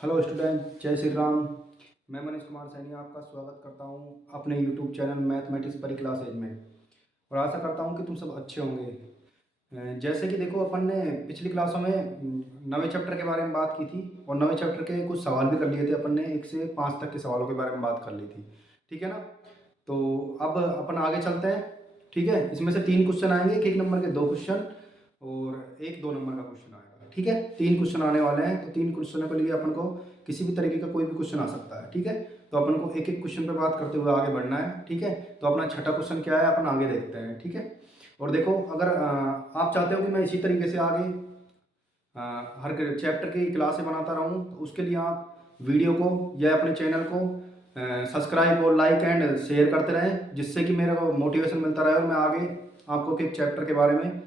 Hello student, जय श्री राम। मैं मनीष कुमार सैनी आपका स्वागत करता हूं अपने यूट्यूब चैनल मैथमेटिक्स परी क्लासेज में। और आशा करता हूं कि तुम सब अच्छे होंगे। जैसे कि देखो, अपन ने पिछली क्लासों में नवे चैप्टर के बारे में बात की थी और नवे चैप्टर के कुछ सवाल भी कर लिए थे। अपन ने 1 से 5 तक के सवालों के बारे में बात कर ली थी, ठीक है ना। तो अब अपन आगे चलते हैं, ठीक है। इसमें से 3 क्वेश्चन आएंगे, एक नंबर के 2 क्वेश्चन और एक 2 नंबर का क्वेश्चन आएगा, ठीक है। 3 क्वेश्चन आने वाले हैं, तो 3 क्वेश्चनों के लिए अपन को किसी भी तरीके का कोई भी क्वेश्चन आ सकता है, ठीक है। तो अपन को एक एक क्वेश्चन पे बात करते हुए आगे बढ़ना है, ठीक है। तो अपना छठा क्वेश्चन क्या है, अपन आगे देखते हैं, ठीक है। और देखो, अगर आप चाहते हो कि मैं इसी तरीके से आगे हर चैप्टर की क्लासें बनाता रहूँ, तो उसके लिए आप वीडियो को या अपने चैनल को सब्सक्राइब और लाइक एंड शेयर करते रहें, जिससे कि मेरे को मोटिवेशन मिलता रहे और मैं आगे आपको एक चैप्टर के बारे में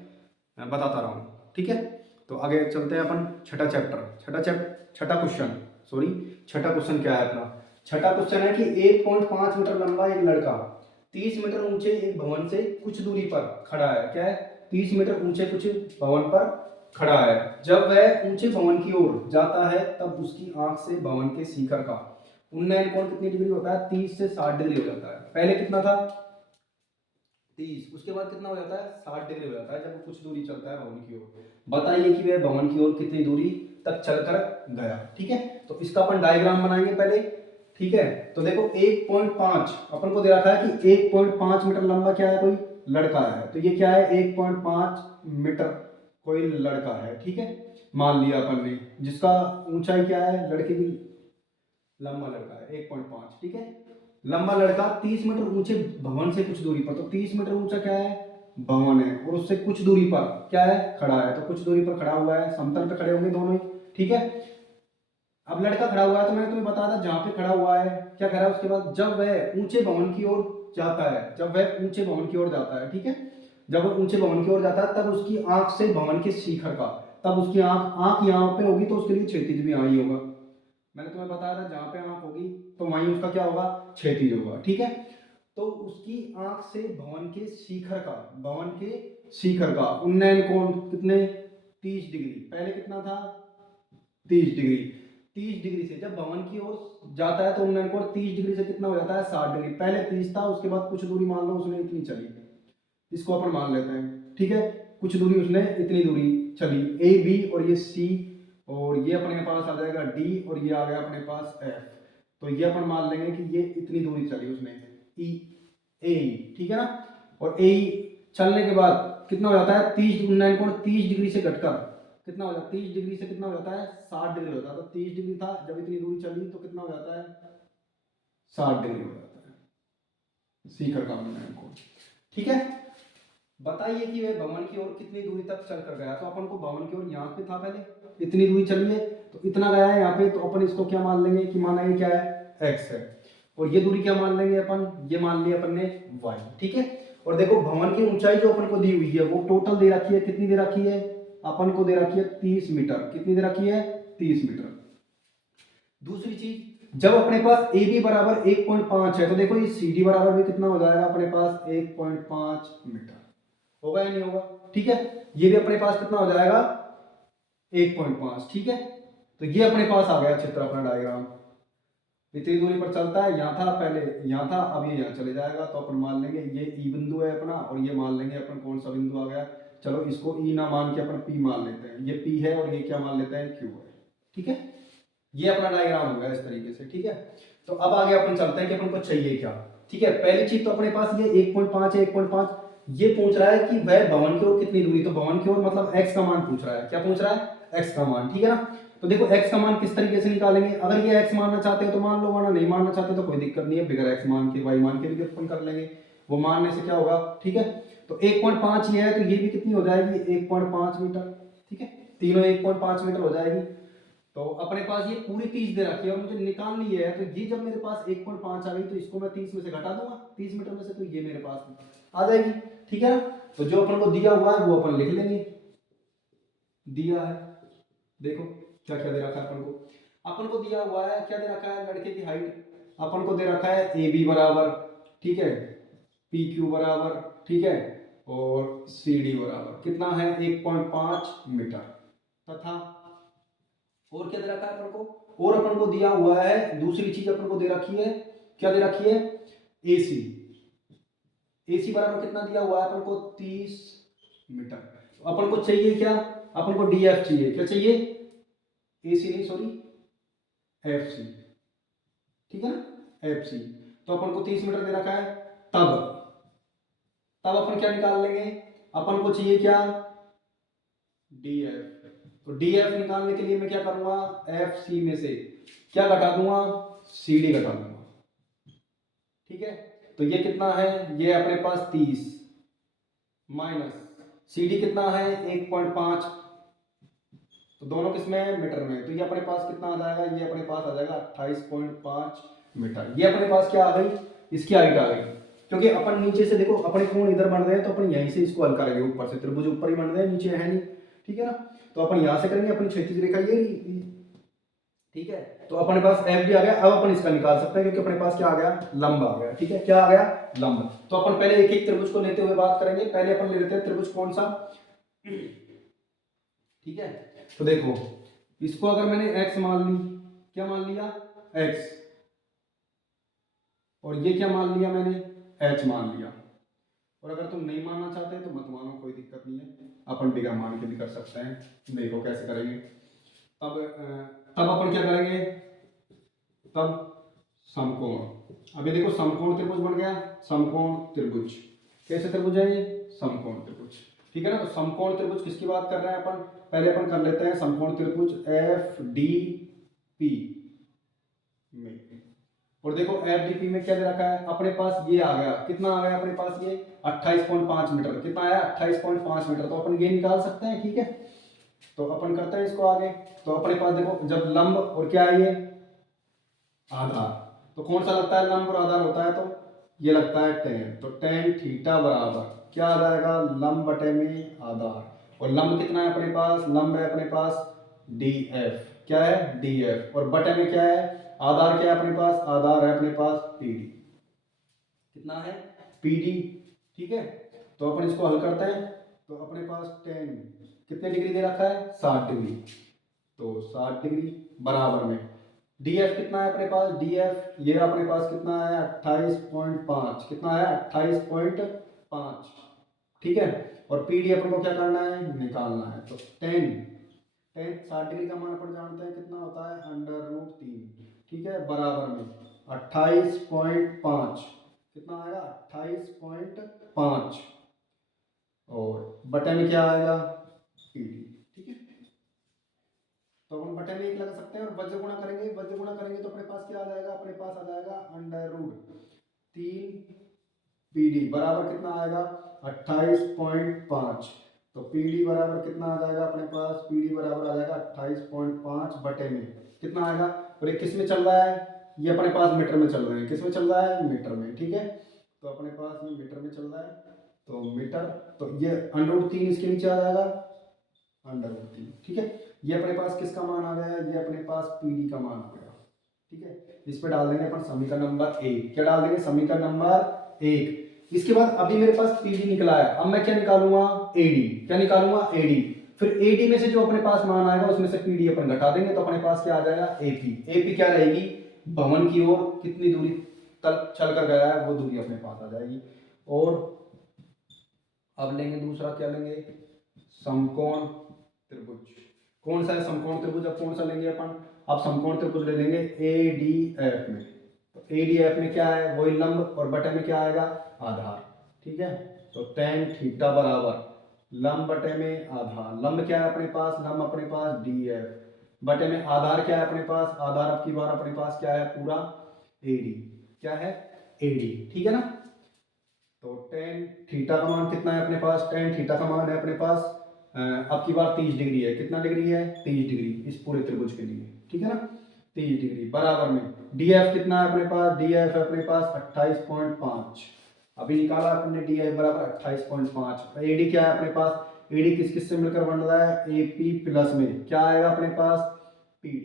बताता रहूँ, ठीक है। तो आगे चलते हैं अपन छठा छठा क्वेश्चन, सॉरी, छठा क्वेश्चन क्या है अपना। छठा क्वेश्चन है कि 1.5 मीटर लंबा एक लड़का 30 मीटर ऊंचे एक भवन से कुछ दूरी पर खड़ा है। क्या है? 30 मीटर ऊंचे कुछ भवन पर खड़ा है। जब वह ऊंचे भवन की ओर जाता है तब उसकी आंख से भवन के शिखर का उन्नयन कोण कितनी डिग्री होता है? 30 से 60 डिग्री हो जाता है। पहले कितना था? 30, उसके बाद कितना हो जाता है? 60 डिग्री हो जाता है जब वो कुछ दूरी चलता है भवन की ओर। बताइए कि वह भवन की ओर कितनी दूरी तक चलकर गया, ठीक है। तो इसका अपन डायग्राम बनाएंगे पहले, ठीक है। तो देखो, 1.5 अपन को दे रखा है कि 1.5 मीटर लंबा क्या है? कोई लड़का है। तो ये क्या है? 1.5 मीटर कोई लड़का है, ठीक है। मान लिया अपन ने, जिसका ऊंचाई क्या है लड़के की? लंबा लड़का है 1.5, ठीक है। लंबा लड़का 30 मीटर ऊंचे भवन से कुछ दूरी पर, तो 30 मीटर ऊंचा क्या है? भवन है। और उससे कुछ दूरी पर क्या है? खड़ा है। तो कुछ दूरी पर खड़ा हुआ है, समतल पे खड़े होंगे दोनों ही, ठीक है। अब लड़का खड़ा हुआ है, तो मैंने तुम्हें बताया था जहां पे खड़ा हुआ है क्या कह रहा है उसके बाद, जब वह ऊंचे भवन की ओर जाता है, जब वह ऊंचे भवन की ओर जाता है, ठीक है। जब वह ऊंचे भवन की ओर जाता है तब उसकी आंख से भवन के शिखर का, तब उसकी आंख आंख यहाँ पे होगी तो उसके लिए क्षैतिज भी यहाँ ही होगा। मैंने तुम्हें बताया था जहां पे आंख होगी तो वहीं उसका क्या होगा? क्षैतिज होगा, ठीक है। तो उसकी आंख से भवन के शिखर का, भवन के शिखर का उन्नयन कोण कितने? 30 डिग्री। पहले कितना था? 30 डिग्री। 30 डिग्री से जब भवन की ओर जाता है तो उन्नयन कोण 30 डिग्री से कितना हो जाता है? 60 डिग्री। पहले 30 था, उसके बाद कुछ दूरी मान लो उसने इतनी चली, इसको अपन मान लेते हैं, ठीक है। कुछ दूरी उसने इतनी दूरी चली, ए बी और ये सी, और ये अपने पास आ जाएगा डी, और ये आ गया अपने पास एफ। तो ये अपन मान लेंगे कि ये इतनी दूरी चली उसने, ई ए, ठीक है ना। और ए चलने के बाद कितना हो जाता है? 30 उन्नयन कोण 30 डिग्री से घटकर कितना हो जाता है? 30 डिग्री से कितना हो जाता है? 60 डिग्री होता है। तो 30 डिग्री था, जब इतनी दूरी चली तो कितना हो जाता है? 60 डिग्री हो जाता है शिखर का उन्नयन कोण, ठीक है। बताइए कि वह भवन की ओर कितनी दूरी तक चल कर गया। तो अपन को भवन की ओर यहाँ पे था, पहले इतनी दूरी चली है, तो इतना गया है यहाँ पे, तो अपन इसको क्या मान लेंगे कि माना ये क्या है? x है। और ये दूरी क्या मान लेंगे अपन? ये मान लिया अपन ने y, ठीक है। और देखो, भवन की ऊंचाई जो अपन को दी हुई है वो टोटल दे रखी है, कितनी दे रखी है? अपन को दे रखी है 30 मीटर। कितनी दे रखी है? 30 मीटर। दूसरी चीज, जब अपने पास ए बी बराबर 1.5 है, तो देखो ये सी डी बराबर भी कितना हो जाएगा अपने पास? 1.5 मीटर। होगा या नहीं होगा? ठीक है। ये भी अपने पास कितना हो जाएगा? 1.5, ठीक है। तो ये अपने पास आ गया चित्र, अपना डायग्राम। इतनी दूरी पर चलता है, यहाँ था पहले, यहाँ था, अब ये यहाँ चले जाएगा। तो अपन मान लेंगे ये ई बिंदु है अपना, और ये मान लेंगे अपन कौन सा बिंदु आ गया। चलो इसको ई ना मान के अपन पी मान लेते हैं। ये पी है और ये क्या मान लेते हैं? क्यू है, ठीक है। ये अपना डायग्राम हो गया इस तरीके से, ठीक है। तो अब आगे अपन चलते हैं कि अपन को चाहिए क्या, ठीक है। पहली चीज तो अपने पास ये 1.5 है, 1.5 ये पूछ रहा है कि वह भवन की ओर कितनी दूरी, तो भवन की ओर मतलब x का मान पूछ रहा है। क्या पूछ रहा है? x का मान, ठीक है ना। तो देखो x का मान किस तरीके से निकालेंगे, अगर ये x मानना चाहते हो तो मान लो, वरना नहीं मानना चाहते तो कोई दिक्कत नहीं है, बिगर x मान के y मान के भी अपन कर लेंगे। वो मानने से क्या होगा, ठीक है। तो 1.5 ये है, तो ये भी कितनी हो जाएगी? 1.5 मीटर, ठीक है। तीनों 1.5 मीटर हो जाएगी। तो अपने पास ये पूरी 30 दे रखी है और मुझे निकालनी है, तो ये जब मेरे पास 1.5 आ गई तो इसको मैं 30 में से घटा दूंगा, 30 मीटर में से, तो ये मेरे पास आ जाएगी, ठीक है ना। तो जो अपन को दिया हुआ है वो अपन लिख लेंगे। दिया है, देखो क्या क्या दे रखा है अपन को दिया हुआ है, क्या दे रखा है? लड़के की हाइट अपन को दे रखा है ए बी बराबर, ठीक है, पी क्यू बराबर, ठीक है, और सी डी बराबर कितना है? 1.5 मीटर। तथा और क्या दे रखा है अपन को? और अपन को दिया हुआ है दूसरी चीज, अपन को दे रखी है, क्या दे रखी है, AC। AC बराबर कितना दिया हुआ है अपन को, 30 मीटर। तो अपन को चाहिए क्या, अपन को DF चाहिए, क्या चाहिए, AC नहीं सॉरी, FC, ठीक है ना, FC। तो अपन को 30 मीटर दे रखा है, तब तब अपन क्या निकाल लेंगे, अपन को चाहिए क्या, DF। तो DF निकालने के लिए मैं क्या करूंगा, FC में से क्या घटा दूंगा, CD घटा दूंगा, ठीक है। तो ये कितना है, ये अपने पास 30 माइनस CD कितना है 1.5, तो दोनों किसमें, मीटर में। तो ये अपने पास कितना आ जाएगा, ये अपने पास आ जाएगा 28.5 मीटर। ये अपने पास क्या आ गई, इसकी हाइट आ गई। क्योंकि अपन नीचे से देखो, अपने कोण इधर बन रहे हैं, तो अपन यहीं से इसको हल करेंगे, ऊपर से त्रिभुज ऊपर ही बन रहे हैं, नीचे है नहीं, ठीक है ना। तो अपन यहां से करेंगे, अपनी क्षैतिज रेखा ये रही, ठीक है। तो अपने पास एफ डी आ गया। अब अपन इसका निकाल सकते हैं, क्योंकि अपने पास क्या आ गया, लंब आ गया, ठीक है, क्या आ गया, लंब। तो अपन पहले एक एक त्रिभुज को लेते हुए बात करेंगे। पहले अपन ले लेते हैं त्रिभुज कौन सा, ठीक है। तो देखो, इसको अगर मैंने x मान ली, क्या मान लिया, x, और ये क्या मान लिया मैंने, h मान लिया। और अगर तुम नहीं मानना चाहते तो मत मानो, कोई दिक्कत नहीं है, अपन बिना मान के भी कर सकते हैं। देखो कैसे करेंगे। तब अपन क्या करेंगे, तब समकोण। अभी देखो समकोण त्रिभुज बन गया, समकोण त्रिभुज, कैसे त्रिभुज है ये, समकोण त्रिभुज, ठीक है ना। तो समकोण त्रिभुज किसकी बात कर रहे हैं अपन, पहले अपन कर लेते हैं समकोण त्रिभुज FDP में। और देखो FDP में क्या दे रखा है, अपने पास ये आ गया, कितना आ गया अपने पास, ये 28.5 मीटर। कितना आया, 28.5 मीटर। तो अपन ये निकाल सकते हैं, ठीक है। तो अपन करते हैं इसको आगे। तो अपने पास देखो, जब लंब और क्या है ये, आधार, तो कौन सा लगता है, लंब और आधार होता है, तो ये लगता है tan। तो tan थीटा बराबर क्या आ जाएगा, लंब बटे में आधार। और लंब कितना है अपने पास, लंब है अपने पास DF, क्या है, DF। और बटे में क्या है, आधार क्या है अपने पास, आधार है अपने पास PD, कितना है, PD, ठीक है। तो अपन इसको हल करते हैं। तो अपने पास tan कितने डिग्री दे रखा है, 60 डिग्री। तो 60 डिग्री बराबर में DF कितना है अपने पास, DF ये अपने पास कितना है, 28.5, कितना है, 28.5, ठीक है। और PD अपन को क्या करना है, निकालना है। तो tan 60 डिग्री का मान अपन जानते हैं कितना होता है, √3, ठीक है, बराबर में 28.5, कितना आएगा, 28.5, और बटे में क्या आएगा, PD, ठीक है। तो हम बटे में 1 लगा सकते हैं, और वज्र गुणा करेंगे, वज्र गुणा करेंगे तो अपने पास क्या आ जाएगा, अपने पास आ जाएगा √3 PD बराबर कितना आएगा, 28.5। तो PD बराबर कितना आ जाएगा अपने पास, PD बराबर आ जाएगा 28.5 बटे में कितना आएगा। और ये किस में चल रहा है, ये अपने पास मीटर में चल रहे हैं, किस में चल रहा है, मीटर में, ठीक है। तो अपने पास ये मीटर में चल रहा है, तो मीटर, तो ये √3 इसके नीचे आ जाएगा, √3, ठीक है। ये अपने पास किसका मान आ गया, ये अपने पास PD का मान आ गया, ठीक है। इस पे डाल देंगे अपन समीकरण नंबर 1, क्या डाल देंगे, समीकरण नंबर 1। इसके बाद अभी मेरे पास PD निकला है, अब मैं क्या निकालूंगा, AD, क्या निकालूंगा, AD। फिर AD में से जो अपने पास मान आएगा उसमें से PD अपन घटा देंगे, तो अपने पास क्या आ जाएगा, AP क्या रहेगी, भवन की ओर कितनी दूरी तल चल कर गया है वो दूरी अपने पास आ जाएगी। और अब लेंगे दूसरा, क्या लेंगे, समकोण त्रिभुज। कौन सा है समकोण त्रिभुज, अब कौन सा लेंगे अपन, अब समकोण त्रिभुज ले लेंगे ADF में। तो ADF में क्या है, वही लंब, और बटे में क्या आएगा, आधार, ठीक है। तो tan थीटा बराबर लंब बटे में आधार, लंब क्या है अपने पास, लंब अपने पास DF, बटे में आधार क्या है अपने पास, आधार अब की बार अपने पास क्या है, पूरा AD, क्या है, AD, ठीक है ना। तो tan थीटा का मान कितना है अपने पास, tan थीटा का मान है अपने पास अब की बार 30 डिग्री है, कितना डिग्री है, 30 डिग्री इस पूरे त्रिभुज के लिए, ठीक है ना, 30 डिग्री बराबर में DF कितना है अपने पास, DF है अपने पास 28.5, अभी निकाला अपने DF बराबर 28.5। AD क्या है अपने पास, AD किस किस से मिलकर बन रहा है, AP प्लस में क्या आएगा अपने पास, PD।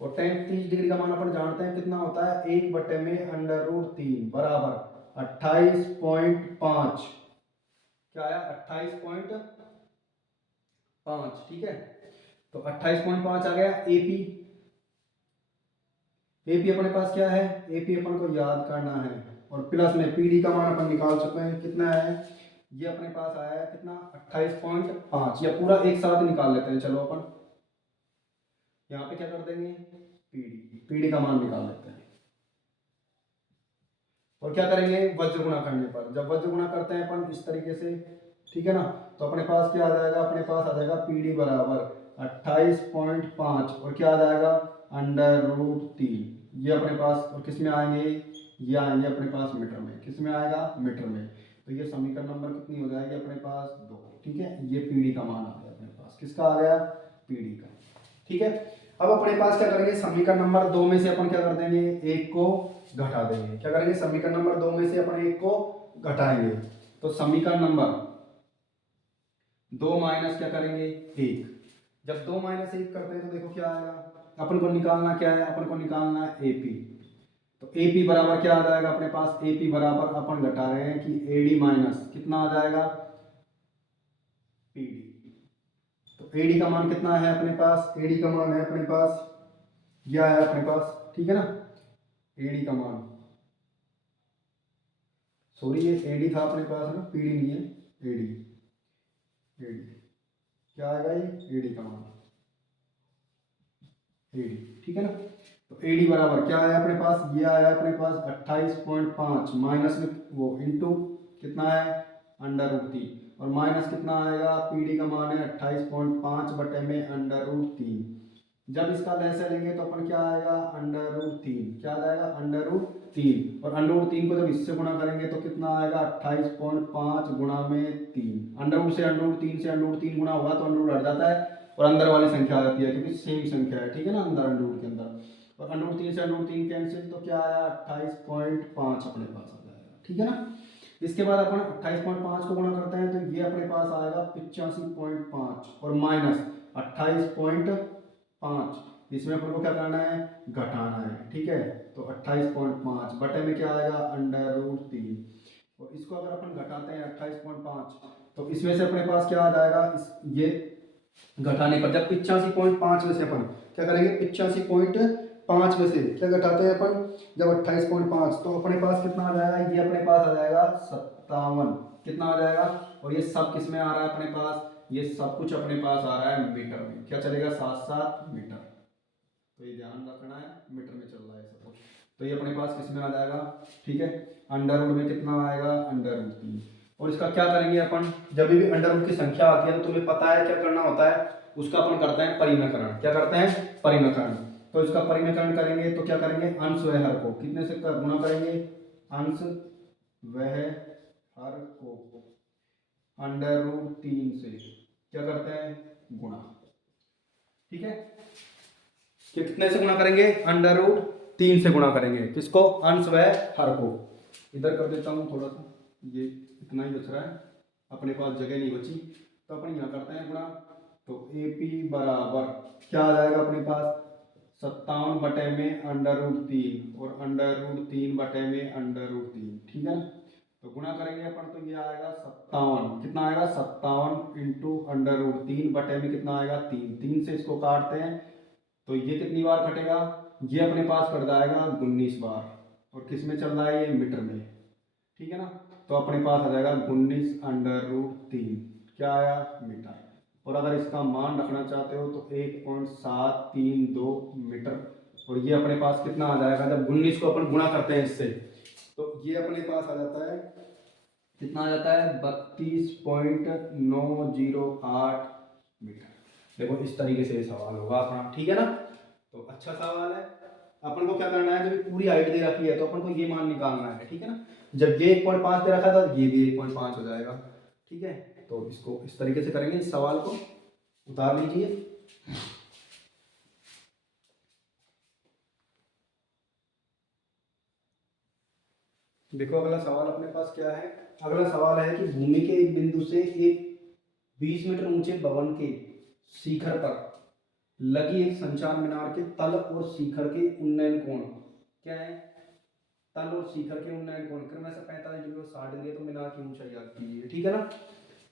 और tan 30 डिग्री का मान अपन जानते हैं कितना होता है, 1 बटे में √3 बराबर 28.5, क्या आया, 28.5, ठीक है। तो 28.5 आ गया एपी। एपी अपने पास क्या है, एपी अपन को याद करना है, और प्लस में पीडी का मान अपन निकाल चुके हैं, कितना है ये अपने पास आया है कितना 28.5, या पूरा एक साथ निकाल लेते हैं। चलो अपन यहाँ पे क्या कर देंगे, पीडी, पीडी का मान निकाल लेते हैं। और क्या करेंगे, वज्र गुणा करने पर, जब वज्र गुणा करते हैं अपन इस तरीके से, ठीक है ना, तो अपने पास क्या आ जाएगा, अपने पास आ जाएगा पीडी बराबर 28.5 और क्या आ जाएगा √3। ये अपने पास, और किस में आएंगे, ये आएंगे अपने पास मीटर में। किस में आएगा, मीटर में। तो ये समीकरण नंबर कितनी हो जाएगी अपने पास 2, ठीक है। ये पीडी का मान आ गया अपने पास, किसका आ गया, पीडी का, ठीक है। अब अपने पास क्या करेंगे, समीकरण नंबर 2 में से अपन क्या कर देंगे, एक को घटा देंगे। क्या करेंगे, समीकरण नंबर 2 में से अपन एक को घटाएंगे। तो समीकरण नंबर 2 माइनस क्या करेंगे, 1। जब 2 माइनस 1 करते हैं तो देखो क्या आएगा, अपन को निकालना क्या है, अपन को निकालना है एपी। तो एपी बराबर क्या आ जाएगा अपने पास, एपी बराबर अपन घटा रहे हैं कि एडी माइनस कितना आ जाएगा, पीडी। तो एडी का मान कितना है अपने पास, एडी का मान है अपने पास, यह है अपने पास, ठीक है ना। एडी का मान, सॉरी ये एडी था अपने पास ना, पीडी नहीं है, एडी। एडी क्या आएगा, ये एडी का मान, एडी, ठीक है ना। तो एडी बराबर क्या आया अपने पास, ये आया अपने पास 28.5 माइनस में वो इंटू कितना है √3, और माइनस कितना आएगा, पीडी का मान है 28.5 बटे में √3। जब इसका लहसा लेंगे तो अपन क्या आएगा, √3, क्या आ जाएगा √3, और √3 को जब इससे गुणा करेंगे तो कितना आएगा 28.5 गुणा में 3। अंडर से √3 गुणा होगा तो अंडर हट जाता है और अंदर वाली संख्या आ जाती है, क्योंकि सेम संख्या है, ठीक है ना, अंदर अंडर के अंदर। और √3 से √3 कैंसिल, तो क्या आया 28.5 अपने पास आ जाएगा, ठीक है ना। इसके बाद अपन 28.5 को गुणा करते हैं तो ये अपने पास आएगा 85.5 और माइनस 28.5, इसमें अपन को क्या करना है, घटाना है, ठीक है। तो 28.5 बटे में क्या आएगा √3, और इसको अगर अपन घटाते हैं 28.5 तो इसमें से अपने पास क्या आ जाएगा, ये घटाने पर जब 85.5 में से अपन क्या करेंगे, 85.5 में से क्या घटाते हैं अपन, जब 28.5 तो अपने पास कितना आ जाएगा, ये अपने पास आ जाएगा 57, कितना आ जाएगा। और ये सब किस में आ रहा है अपने पास, ये सब कुछ अपने पास आ रहा है मीटर में, क्या चलेगा 7 मीटर। तो ये ध्यान रखना है, मीटर में चल रहा है सब कुछ। तो ये अपने पास किस में आ जाएगा, ठीक है। √, में कितना आएगा √3। और इसका क्या करेंगे अपन, जब भी √, की संख्या आती है तो तुम्हें पता है क्या करना होता है, उसका अपन करते हैं परिमेयकरण। क्या करते हैं, परिमेयकरण। तो इसका परिमेयकरण करेंगे तो क्या करेंगे, अंश व हर को कितने से गुणा करेंगे, अंश व हर को √3 से क्या करते हैं, गुणा, ठीक है। कितने से गुणा करेंगे, √3 से गुणा करेंगे, किसको, अंश व हर को। इधर कर देता हूँ थोड़ा सा, ये इतना ही बच रहा है, अपने पास जगह नहीं बची, तो अपन यहाँ करते हैं गुणा। तो AP बराबर क्या आ जाएगा अपने पास 57 बटे में √3 और √3 बटे में √3, ठीक है ना। तो गुणा करेंगे अपन तो ये आएगा 57, कितना आएगा 57 इंटू √3 बटे में कितना आएगा 3, 3 से इसको काटते हैं तो ये कितनी बार कटेगा, ये अपने पास कट जाएगा 19 बार, और किस में चल रहा है ये मीटर में, ठीक है ना। तो अपने पास आ जाएगा 19 √3, क्या आया मीटर। और अगर इसका मान रखना चाहते हो तो 1.732 मीटर, और ये अपने पास कितना आ जाएगा, जब 19 को अपन गुणा करते हैं इससे तो ये अपने पास आ जाता है, कितना आ जाता है 32.908 मीटर। देखो इस तरीके से ये सवाल होगा अपना, ठीक है ना। तो अच्छा सवाल है। अपन को क्या करना है, जब पूरी हाइट दे रखी है तो अपन को ये मान निकालना है, ठीक है ना। जब ये 1.5 दे रखा था तो ये भी 1.5 हो जाएगा, ठीक है। तो इसको इस तरीके से करेंगे, इस सवाल को उतार लीजिए। देखो अगला सवाल अपने पास क्या है, अगला सवाल है कि भूमि के एक बिंदु से एक 20 मीटर ऊंचे भवन के शिखर पर लगी एक संचार मीनार के तल और शिखर के उन्नयन कोण क्या है, तल और शिखर के उन्नयन कोण क्रमशः 45 डिग्री और 60 डिग्री, तो मीनार की ऊंचाई याद कीजिए, ठीक है ना।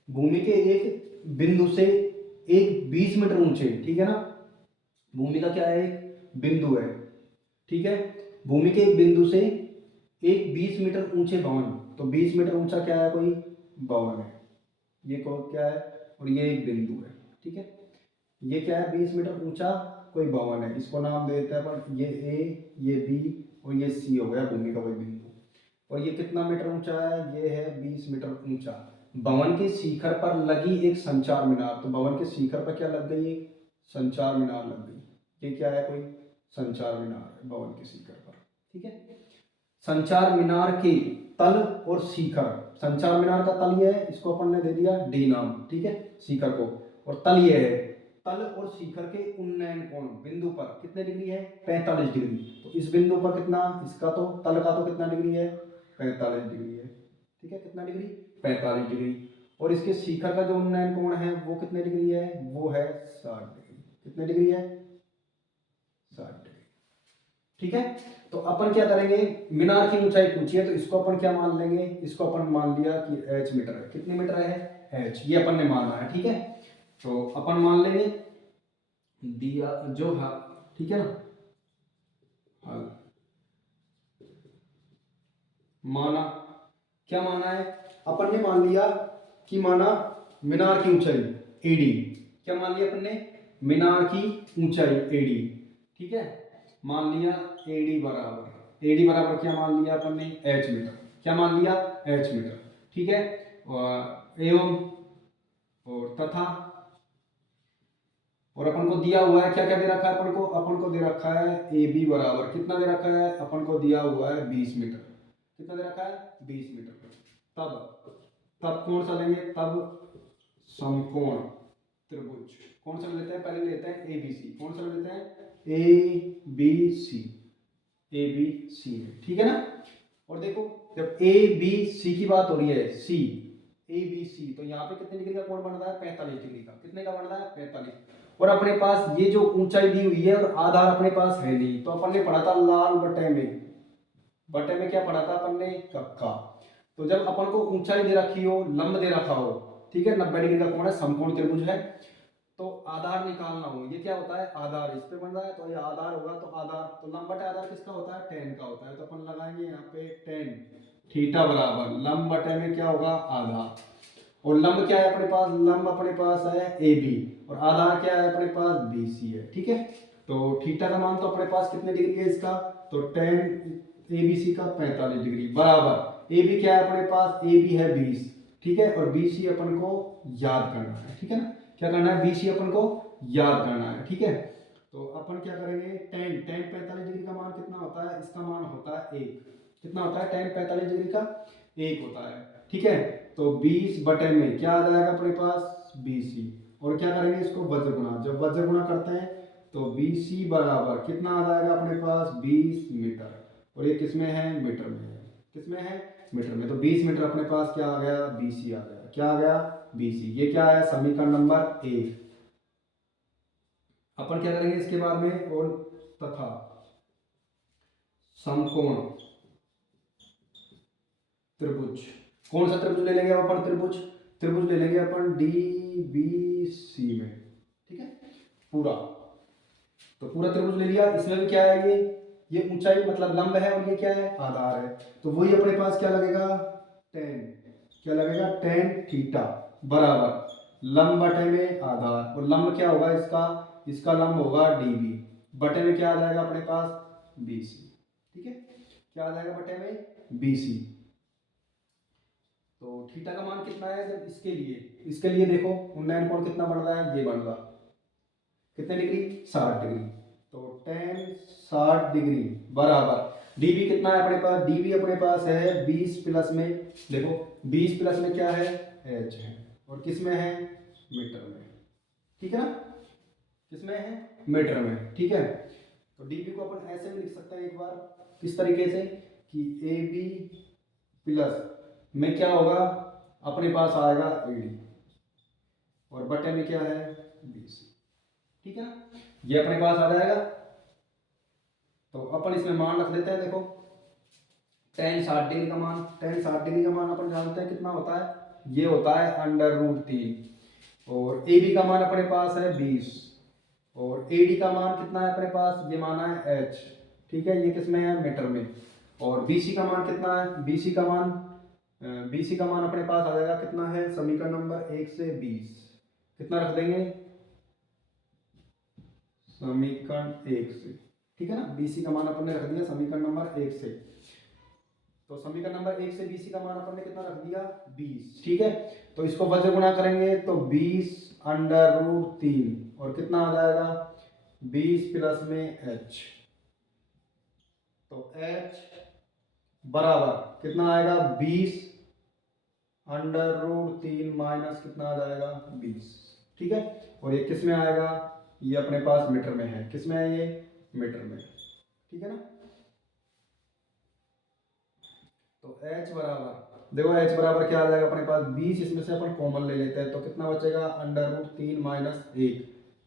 भूमि के एक बिंदु से एक 20 मीटर ऊंचे, ठीक है ना, भूमि का क्या है, एक बिंदु है, ठीक है, भूमि के एक बिंदु से एक 20 मीटर ऊंचे भवन, तो 20 मीटर ऊंचा क्या है, कोई भवन है, ये क्या है, और ये एक बिंदु है, ठीक है, ये क्या है 20 मीटर ऊंचा कोई भवन है, इसको नाम देते हैं अपन, ये ए, ये बी और ये सी हो गया भूमि का कोई बिंदु। और ये कितना मीटर ऊंचा है, ये है 20 मीटर ऊंचा। भवन के शिखर पर लगी एक संचार मीनार, तो भवन के शिखर पर क्या लग गई, एक संचार मीनार लग गई, ये क्या है, कोई संचार मीनार है भवन के शिखर पर, ठीक है। संचार मीनार के तल और शिखर, संचार मीनार का तल ये है, इसको अपन ने दे दिया डी नाम, ठीक है, शिखर को, और तल ये है, तल और शिखर के उन्नयन कोण बिंदु पर कितने डिग्री है, 45 डिग्री। तो इस बिंदु पर कितना, इसका तो तल का तो कितना डिग्री है, 45 डिग्री है, ठीक है, कितना डिग्री, 45 डिग्री। और इसके शिखर का जो उन्नयन कोण है वो कितने डिग्री है, वो है 60 डिग्री, कितने डिग्री है, 60 डिग्री, ठीक है। तो अपन क्या करेंगे, मीनार की ऊंचाई पूछी है तो इसको अपन क्या मान लेंगे, इसको अपन मान लिया कि h मीटर है, कितने मीटर है, h, ये अपन ने माना है, ठीक है। तो अपन मान लेंगे दिया जो है, ठीक है ना, हल माना, क्या माना है, अपन ने मान लिया कि माना मीनार की ऊंचाई एडी, क्या मान लिया अपन ने, मीनार की ऊंचाई एडी, ठीक है, मान लिया एडी बराबर क्या मान लिया अपन ने, एच मीटर, क्या मान लिया, एच मीटर, ठीक है। एवं और तथा, और अपन को दिया हुआ है क्या क्या दे रखा है अपन को दे रखा है ए बी बराबर कितना दे रखा है, अपन को दिया हुआ है 20 मीटर, कितना दे रखा है, 20 मीटर। तब कौन सा लेंगे, तब समकोण त्रिभुज, कौन सा लेते हैं, पहले लेते हैं ए बी सी, कौन सा लेते हैं, A B C, A B C, ठीक है ना। और देखो जब ए बी सी की बात हो रही है, सी ए बी सी, तो यहाँ पे कितने डिग्री का कोण बन रहा है, 45 डिग्री का, कितने का बन रहा है, 45। और अपने पास ये जो ऊंचाई दी हुई है और आधार अपने पास है नहीं, तो अपन ने पढ़ा था लाल बटे में क्या पढ़ा था अपन ने, कक्का। तो जब अपन को ऊंचाई दे रखी हो, लंब दे रखा हो, ठीक है, 90 डिग्री का कोण है, समकोण त्रिभुज है, तो आधार निकालना हो, ये क्या होता है, आधार इस पे बन रहा है तो ये आधार होगा, तो आधार, तो लंब बटे आधार किसका होता है, tan का होता है, तो अपन लगाएंगे यहाँ पे tan थीटा बराबर लंब बटे में क्या होगा, आधार, और लंब क्या है अपने पास, लंब अपने पास है ए बी, और आधार क्या है अपने पास, बी सी है, ठीक है। तो थीटा का मान तो अपने पास कितने डिग्री है इसका, तो tan ए बी सी का 45 डिग्री बराबर ए बी क्या है अपने पास, ए बी है 20, ठीक है, और बी सी अपन को याद करना है, ठीक है ना, क्या करना है, बी सी अपन को याद करना है, ठीक है। तो अपन क्या करेंगे, tan 45 डिग्री का मान कितना होता है, इसका मान होता है 1, कितना होता है, tan 45 डिग्री का 1 होता है, ठीक है। तो 20 बटे में क्या आ जाएगा अपने पास, BC, और क्या करेंगे इसको वज्र गुणा, जब वज्र गुणा करते हैं तो BC बराबर कितना आ जाएगा अपने पास, 20 मीटर, और ये किसमें है, मीटर में है, किसमें है, मीटर में, तो 20 मीटर अपने पास क्या आ गया, BC आ गया, क्या आ गया, BC, ये क्या है, समीकरण नंबर 1। अपन क्या करेंगे इसके बाद में, और तथा समकोण त्रिभुज, कौन सा त्रिभुज ले लेंगे अपन, त्रिभुज ले लेंगे अपन DBC में, ठीक है, पूरा, तो पूरा त्रिभुज ले लिया, इसमें भी क्या है, ये ऊंचाई मतलब लंब है, और ये क्या है, आधार है, तो वही अपने पास क्या लगेगा, क्या लगेगा, tan थीटा बराबर लंब बटे में आधार, और लंब क्या होगा इसका लंब होगा DB, बटे में क्या आ जाएगा अपने पास, BC, ठीक है, क्या आ जाएगा बटे में, BC। तो थीटा का मान कितना है, जब इसके लिए देखो उन्नयन कोण कितना बन रहा है, ये बन रहा कितने डिग्री, 60 डिग्री, तो tan 60 डिग्री बराबर dB कितना है अपने पास, dB अपने पास है 20 प्लस में, देखो 20 प्लस में क्या है, h है, और किस में है, मीटर में, ठीक है ना, किसमें है, मीटर में, ठीक है। तो dB को अपन ऐसे भी लिख सकते हैं एक बार, किस तरीके से कि AB प्लस में क्या होगा, अपने पास आएगा AD, और बटे में क्या है, BC, ठीक है ना, ये अपने पास आ जाएगा। तो अपन इसमें मान रख लेते हैं, देखो tan 60 डिग्री का मान अपन जानते हैं कितना होता है, ये होता है √3, और ए बी का मान अपने पास है 20, और ए डी का मान कितना है अपने पास, ये माना है एच, ठीक है, ये किसमें है, मीटर में। और बी सी का मान कितना है, बी सी का मान अपने पास आ जाएगा कितना है, समीकरण नंबर 1 से 20 कितना रख देंगे, समीकरण 1 से, ठीक है ना, बी सी का मान अपन ने रख दिया समीकरण नंबर 1 से। तो समीकरण नंबर 1 से बी सी का मान अपन ने कितना रख दिया, 20, ठीक है। तो इसको वज्र गुणा करेंगे तो 20 अंडर रूट 3 और कितना आ जाएगा 20 प्लस में h, तो h बराबर कितना आएगा 20 अंडर रूट 3 माइनस कितना आ जाएगा 20, ठीक है। और ये किस में आएगा, ये अपने पास मीटर में है, किस में है ये, मीटर में, ठीक है ना। तो h बराबर देखो h बराबर क्या आ जाएगा अपने पास 20, इसमें से अपन कॉमन ले लेते हैं तो कितना बचेगा अंडर रूट 3 माइनस 1,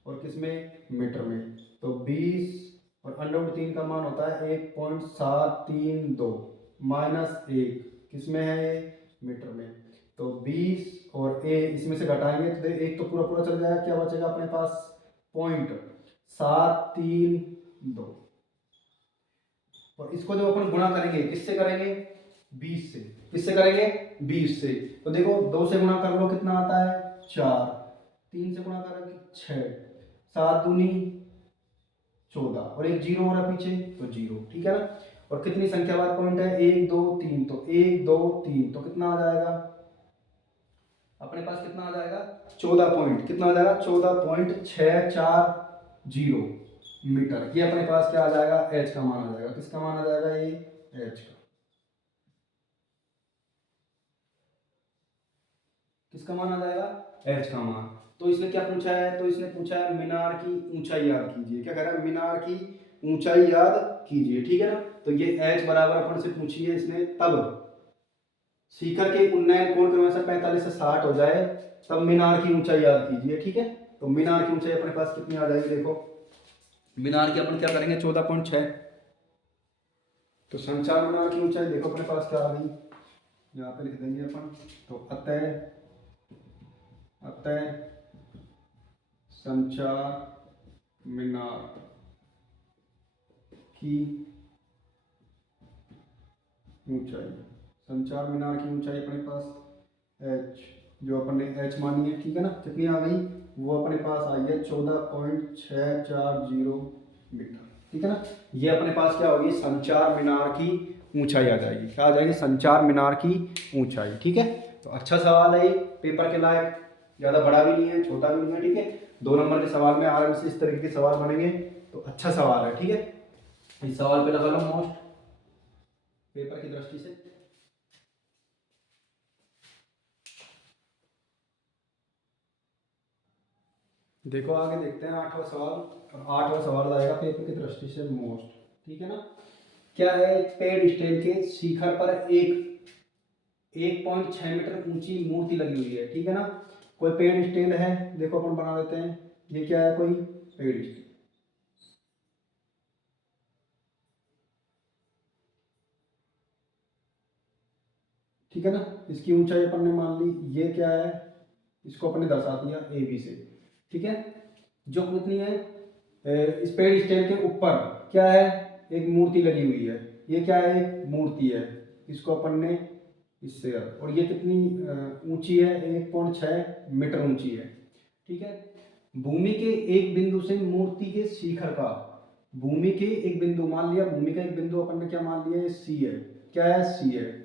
और किसमें, मीटर में। तो 20 और अंडर रूट 3 का मान होता है 1.732 माइनस 1, किसमें है ये, मीटर में। तो 20 और a इसमें से घटाएंगे तो एक तो पूरा पूरा चल जाएगा, क्या बचेगा अपने पास 0.732, और इसको जब अपन गुणा करेंगे किससे करेंगे, 20 से, किससे करेंगे, 20 से। तो देखो 2 से गुणा कर लो कितना आता है 4, 3 से गुणा करोगे 6, 7 दूनी 14, और एक जीरो हो रहा पीछे तो जीरो, ठीक है ना। और कितनी संख्या वाला पॉइंट है, 1 2 3, तो 1 2 3 तो कितना आ जाएगा अपने पास, कितना आ जाएगा 14 पॉइंट, कितना आ जाएगा 14.640 मीटर। ये अपने पास क्या आ जाएगा, एच का मान आ जाएगा, किसका मान आ जाएगा, ये एच का, किसका मान आ जाएगा, एच का मान। तो इसने क्या पूछा है, तो इसने पूछा है मीनार की ऊंचाई याद कीजिए, क्या कह रहा है, मीनार की ऊंचाई याद कीजिए, ठीक है ना। तो ये एच बराबर अपन से पूछी है इसने तब शिखर के उन्नयन कोण क्रमशः 45 से 60 हो जाए तब मीनार की ऊंचाई याद कीजिए, ठीक है। तो मीनार की ऊंचाई अपने पास कितनी आ जाएगी, देखो मीनार की अपन क्या करेंगे 14.6, तो संचार मीनार की ऊंचाई देखो अपने पास क्या आ गई, यहाँ पे लिख देंगे अपन। तो अतः अतः संचार मीनार की ऊंचाई, संचार मीनार की ऊंचाई अपने पास h, जो अपन ने h मानी है, ठीक है ना, कितनी आ गई, वो अपने पास आई है 14.640 मीटर, ठीक है ना। ये अपने पास क्या होगी, संचार मीनार की ऊंचाई आ जाएगी, क्या आ जाएगी, संचार मीनार की ऊंचाई, ठीक है। तो अच्छा सवाल है ये, पेपर के लायक, ज़्यादा बड़ा भी नहीं है छोटा भी नहीं है, ठीक है। 2 नंबर के सवाल में आराम से इस तरीके के सवाल बनेंगे, तो अच्छा सवाल है, ठीक है। इस सवाल पे लगा लो मोस्ट पेपर की दृष्टि से। देखो आगे देखते हैं 8वां सवाल, और 8वां सवाल आएगा पेपर की दृष्टि से मोस्ट, ठीक है ना। क्या है, पेड़ स्टेल के शिखर पर एक 1.6 मीटर ऊंची मूर्ति लगी हुई है, ठीक है ना। कोई पेड़ स्टेल है, देखो अपन बना लेते हैं, ये क्या है, कोई पेड़ स्टेल, ठीक है ना। इसकी ऊंचाई अपन ने मान ली, ये क्या है, इसको अपन ने दर्शा दिया ए बी से, ठीक है। जो कितनी है, इस पेड़ स्टेल के ऊपर क्या है, एक मूर्ति लगी हुई है, ये क्या है, एक मूर्ति है, इसको अपन ने इससे, और ये कितनी ऊंची है, 1.6 मीटर ऊंची है, ठीक है। भूमि के एक बिंदु से मूर्ति के शिखर का, भूमि के एक बिंदु मान लिया, भूमि का एक बिंदु अपन ने क्या मान लिया है, सी है, क्या है, सी है।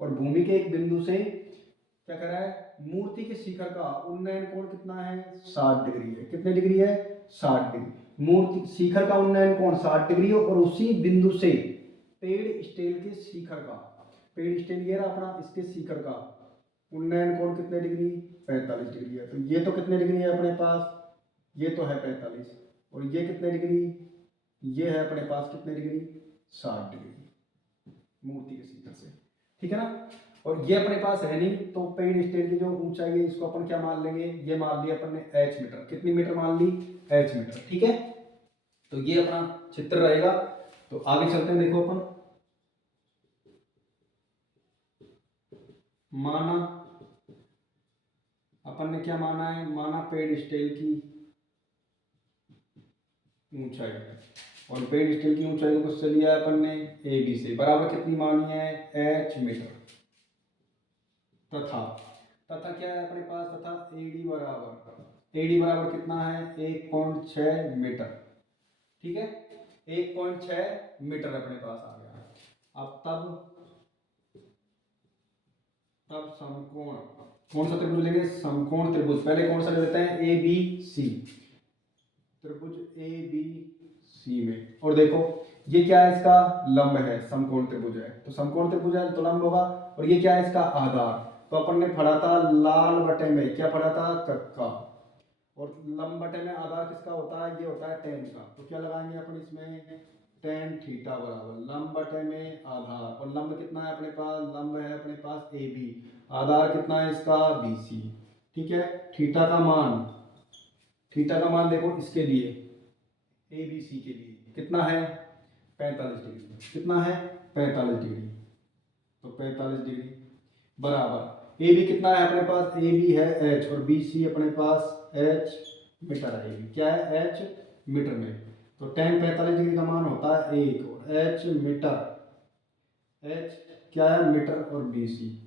और भूमि के एक बिंदु से क्या कर रहा है, मूर्ति के शिखर का उन्नयन कोण कितना है, 60 डिग्री है, कितने डिग्री है, 60 डिग्री। मूर्ति शिखर का उन्नयन कोण 60 डिग्री है, और उसी बिंदु से पेड़ स्टेल के शिखर का, पेड़ स्टेल ये रहा अपना, इसके शिखर का उन्नयन कोण कितने डिग्री, 45 डिग्री है। तो ये तो कितने डिग्री है अपने पास, ये तो है 45, और ये कितने डिग्री, ये है अपने पास कितने डिग्री, 60 डिग्री मूर्ति के शिखर से, ठीक है ना। और ये अपने पास है नहीं, तो पेड़ स्टेल की जो ऊंचाई है इसको अपन क्या मान लेंगे, ये मान लिया अपन ने h मीटर, कितनी मीटर मान ली, h मीटर, ठीक है। तो ये अपना चित्र रहेगा। तो आगे चलते हैं, देखो अपन माना अपन ने क्या माना है, माना पेडिस्टल की ऊंचाई, और पेडिस्टल की ऊंचाई को किससे लिया है अपन ने, ए बी से, बराबर कितनी मानी है, एच मीटर। तथा तथा क्या है अपने पास, तथा एडी बराबर कितना है, 1.6 मीटर। ठीक है, 1.6 मीटर अपने पास आ गया। अब तब समकोण, कौन सा त्रिभुज लेंगे, समकोण त्रिभुज। पहले कौन सा ले लेते हैं, ए बी सी, त्रिभुज ए बी सी में। और देखो ये क्या है, इसका लंब है, समकोण त्रिभुज है, तो समकोण त्रिभुज है तो लंब होगा। और ये क्या है, इसका आधार, तो अपन ने पढ़ा था लाल बटे में, क्या पढ़ा था, कक्का। और लंब बटे में आधार किसका होता है, ये होता है टेन का। तो क्या लगाएंगे अपन इसमें, टेन थीटा बराबर लंब बटे में आधार। और लंब कितना है अपने पास, लंब है अपने पास ए बी, आधार कितना है इसका, बी सी। ठीक है, थीटा का मान, थीटा का मान देखो इसके लिए, ए बी सी के लिए कितना है, 45 डिग्री। कितना है, 45 डिग्री। तो 45 डिग्री बराबर ए बी कितना है अपने पास, ए बी है एच, और बी सी अपने पास एच मीटर है। ए बी क्या है, एच मीटर में। तो टेन 45 डिग्री का मान होता है 1, और एच मीटर, एच क्या है, मीटर, और बी सी।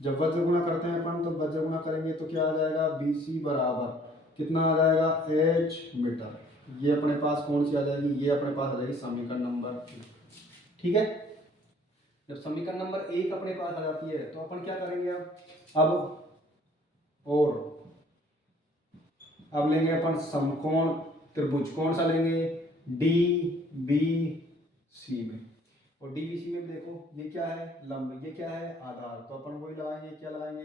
जब वज्र गुणा करते हैं अपन, तो वज्र गुणा करेंगे तो क्या आ जाएगा, बी सी बराबर कितना आ जाएगा, एच मीटर। ये अपने पास कौन सी आ जाएगी, ये अपने पास आ जाएगी समीकरण नंबर 1। ठीक है, जब समीकरण नंबर 1 अपने पास आ जाती है तो अपन क्या करेंगे अब और अब लेंगे अपन समकोण त्रिभुज, कौन सा लेंगे, डी बी सी में। और डी बी सी में देखो ये क्या है, लंब, ये क्या है, आधार। तो अपन वही लगाएंगे, क्या लगाएंगे,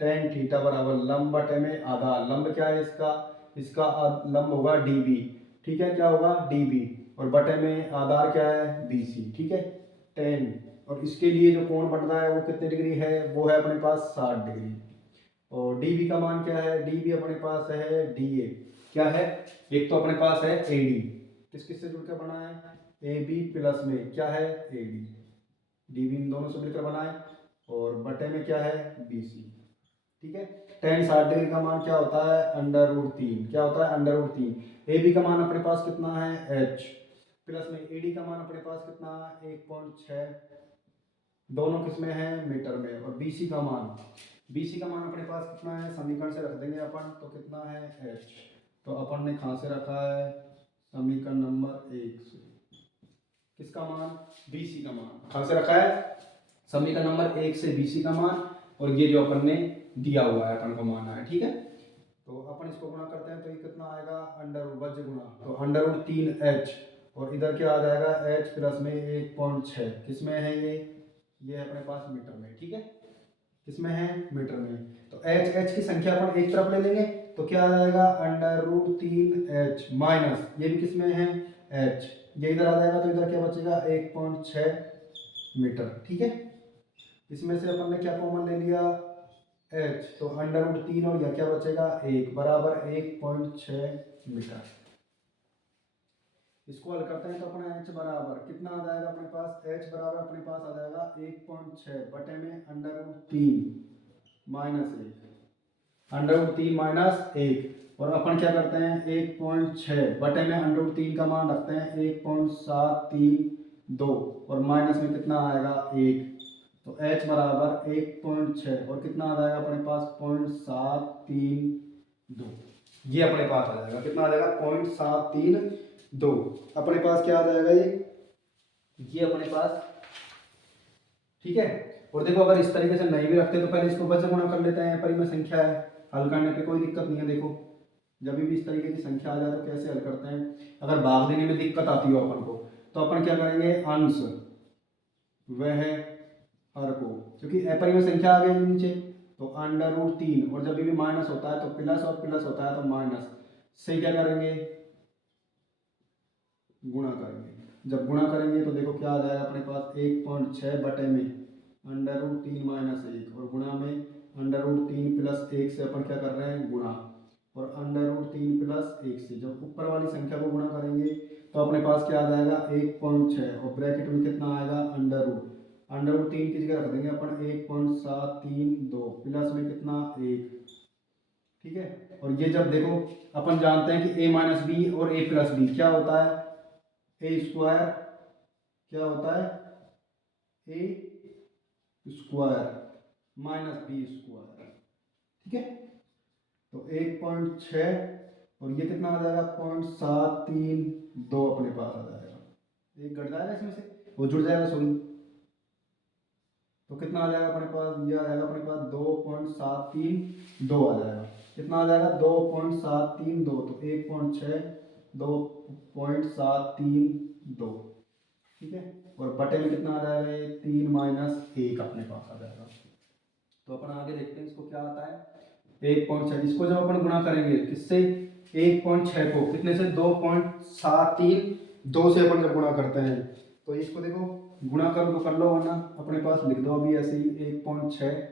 टेन थीटा बराबर लंब बटे में आधार। लंब क्या है इसका, इसका लंब होगा डी बी। ठीक है, क्या होगा, डी बी, और बटे में आधार क्या है, बी सी। ठीक है, टेन, और इसके लिए जो कोण बन रहा है वो कितने डिग्री है, वो है अपने पास 60 डिग्री। और डी बी का मान क्या है, डी बी अपने पास है डी ए, क्या है, एक तो अपने पास है ए डी, किस किस से जुड़कर बना है, ए बी प्लस में क्या है, A D, D be in दोनों से मिलकर बना है, और बटे में क्या है, बी सी। ठीक है, टेन 60 डिग्री का मान क्या होता है, √3, क्या होता है, √3। ए बी का मान अपने पास कितना है, एच, प्लस में ए डी का मान अपने पास कितना है, 1.6, दोनों किसमें है, मीटर में। और बी सी का मान, BC का मान अपने पास कितना है, समीकरण से रख देंगे अपन, तो कितना है, h। तो अपन ने कहाँ से रखा है, समीकरण नंबर 1 से। किसका मान, BC का मान कहाँ से रखा है, समीकरण नंबर 1 से BC का मान। और ये जो अपन ने दिया हुआ है अपन को माना है। ठीक है, तो अपन इसको गुणा करते हैं तो ये कितना आएगा, वज्र गुणा, तो √3h, और इधर क्या आ जाएगा, h प्लस में 1.6, किसमें है ये अपने पास मीटर में। ठीक है, किसमें है, मीटर में। तो एच की संख्या अपन एक तरफ ले लेंगे तो क्या आ जाएगा, √3h माइनस, ये भी किसमें है, h, ये इधर आ जाएगा तो इधर क्या बचेगा, 1.6 मीटर। ठीक है, इसमें से अपन ने क्या कॉमन ले लिया, h, तो √3 और यह क्या बचेगा, 1 बराबर 1.6 मीटर। इसको हल करते हैं तो अपना h बराबर कितना आ जाएगा अपने पास, h बराबर अपने पास आ जाएगा 1.6 बटे में √3 माइनस 1, √3 माइनस 1। और अपन क्या करते हैं, 1.6 बटे में √3 का मान रखते हैं 1.732, और माइनस में कितना आएगा, 1। तो h बराबर 1.6 और कितना आ जाएगा अपने पास, 0.732, ये अपने पास आ जाएगा, कितना आ जाएगा, 0.732 अपने पास क्या आ जाएगा, ये अपने पास। ठीक है, और देखो अगर इस तरीके से नहीं भी रखते तो पहले इसको वज्र गुणा कर लेते हैं, परिमेय संख्या है, हल करने पे कोई दिक्कत नहीं है। देखो जब भी इस तरीके की संख्या आ जाए तो कैसे हल करते हैं, अगर भाग देने में दिक्कत आती हो अपन को तो अपन क्या करेंगे, अंश वह हर को, क्योंकि अपरिमेय संख्या आ गई नीचे तो √3, और जब भी माइनस होता है तो प्लस, और प्लस होता है तो माइनस से क्या करेंगे, गुणा करेंगे। जब गुणा करेंगे तो देखो क्या आ जाएगा अपने पास, 1.6 बटे में √3 माइनस 1, और गुणा में √3 प्लस 1 से अपन क्या कर रहे हैं, गुणा, और √3 प्लस 1 से जब ऊपर वाली संख्या को गुणा करेंगे तो अपने पास क्या आ जाएगा, 1.6, और ब्रैकेट में कितना आएगा, √3 की जगह रख देंगे अपन 1.732 प्लस में कितना, 1, ठीक है। और ये जब देखो अपन जानते हैं कि a माइनस बी और a प्लस बी क्या होता है, ए स्क्वायर क्या होता है, ए स्क्वायर माइनस बी स्क्वायर, ठीक है। तो 1.6 और ये कितना आ जाएगा 0.732 अपने पास आ जाएगा, एक घट जाएगा इसमें से वो जुड़ जाएगा सॉरी, तो कितना आ जाएगा अपने पास, ये आ जाएगा अपने पास 2.732 आ जाएगा, कितना आ जाएगा 2.732, तो 1.6 2.732, ठीक है। और बटे में कितना आ जाएगा, ये 3 माइनस 1 अपने पास आ जाएगा। तो अपन आगे देखते हैं इसको क्या आता है, 1.6 इसको जब अपन गुणा करेंगे किससे, 1.6 को कितने से 2.732 से अपन जब गुणा करते हैं तो इसको देखो गुणा कर दो, कर लो वरना अपने पास लिख दो अभी ऐसे ही 1.6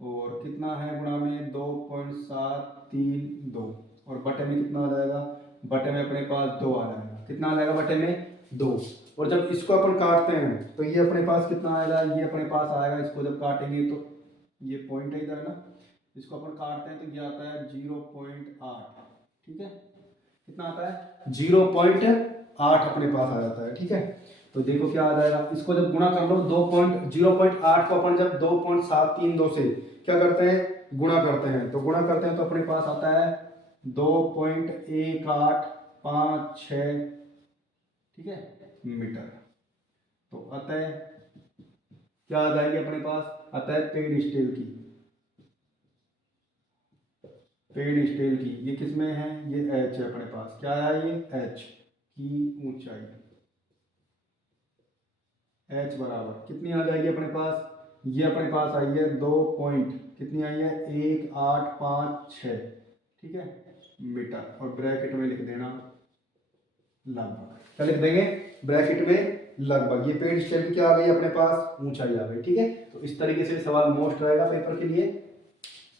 और कितना है गुणा में 2.732 और बटे में कितना आ जाएगा, बटे में अपने पास 2 आ जाएगा, कितना आ जाएगा बटे में 2। और जब इसको अपन काटते हैं तो ये अपने पास कितना आएगा, ये अपने पास आएगा, इसको जब काटेंगे तो ये पॉइंट है इधर ना, इसको अपन काटते हैं तो ये आता है 0.8, ठीक है, कितना आता है 0.8 अपने पास आ जाता है, ठीक है। तो देखो क्या आ जाएगा, इसको जब गुणा कर लो 0.8 को अपन जब 2.732 से क्या करते हैं गुणा करते हैं, तो गुणा करते हैं तो अपने पास आता है 2.1856, ठीक है, मीटर। तो अतः क्या आ जाएगी अपने पास, अतः पेड़ स्टील की, पेड़ स्टील की ये किस में है, ये एच है अपने पास, क्या है ये एच की ऊंचाई, एच बराबर कितनी आ जाएगी अपने पास, ये अपने पास आई है 2 पॉइंट कितनी आई है 1856, ठीक है, मीटर। और ब्रैकेट में लिख देना लगभग, क्या लिख देंगे ब्रैकेट में लगभग, ये पेड़ स्टील की क्या आ गई अपने पास ऊंचाई आ गई, ठीक है। तो इस तरीके से सवाल मोस्ट रहेगा पेपर के लिए,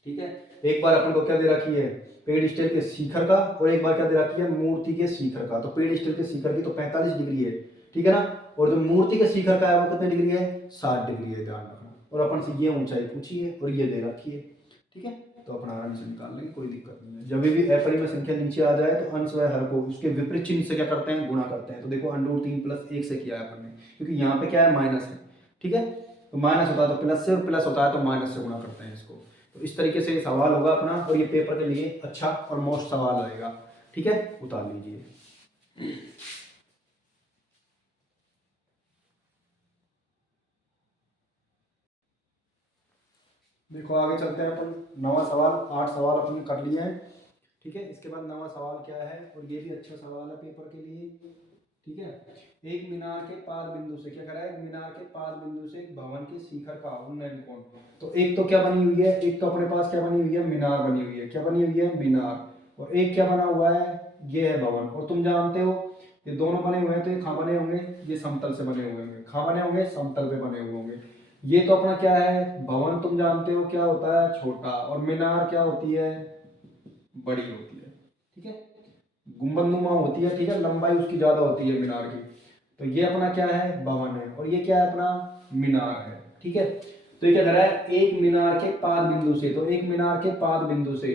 ठीक है। एक बार अपन को क्या दे रखी है पेड़ स्टील के शिखर का और एक बार क्या दे रखी है मूर्ति के शिखर का, तो पेड़ स्टील के शिखर की तो 45 डिग्री है, ठीक है ना, और जो मूर्ति के शिखर का है वो कितने डिग्री है 60 डिग्री है, ध्यान रखना। और अपन से ये ऊंचाई पूछी है और ये दे रखी है, ठीक है। तो अपन आराम से निकाल लेंगे, कोई दिक्कत नहीं है। जब भी अपरिमेय संख्या नीचे आ जाए तो अंश व हर को उसके विपरीत चिन्ह से क्या करते हैं गुणा करते हैं। तो देखो √3 + 1 से किया है अपन ने, क्योंकि यहाँ पे क्या है माइनस है, ठीक है, तो माइनस होता है तो प्लस से और प्लस होता है तो माइनस से गुणा करते हैं इसको। तो इस तरीके से सवाल होगा अपना और ये पेपर के लिए अच्छा और मोस्ट सवाल रहेगा, ठीक है, उतार लीजिए। देखो आगे चलते हैं अपन, नवा सवाल, 8 सवाल अपन कर लिए हैं, ठीक है। इसके बाद नवा सवाल क्या है, और ये भी अच्छा सवाल है पेपर के लिए, ठीक है। एक मीनार के पाद बिंदु से क्या करा है, मीनार के पाद बिंदु से एक भवन के शिखर का उन्नयन कोण, तो एक तो क्या बनी हुई है, एक तो अपने पास क्या बनी हुई है मीनार बनी हुई है, क्या बनी हुई है मीनार, और एक क्या बना हुआ है ये है भवन। और तुम जानते हो ये दोनों बने हुए हैं तो ये कहाँ बने होंगे, ये समतल से बने हुए होंगे, कहाँ बने होंगे समतल पे बने हुए होंगे। ये तो अपना क्या है भवन, तुम जानते हो क्या होता है छोटा, और मीनार क्या होती है बड़ी होती है, ठीक है, गुंबदनुमा होती है, ठीक है, लंबाई उसकी ज्यादा होती है मीनार की। तो ये अपना क्या है भवन है और ये क्या है अपना मीनार है, ठीक है। तो ये क्या कर रहा है एक मीनार के पाद बिंदु से, तो एक मीनार के पाद बिंदु से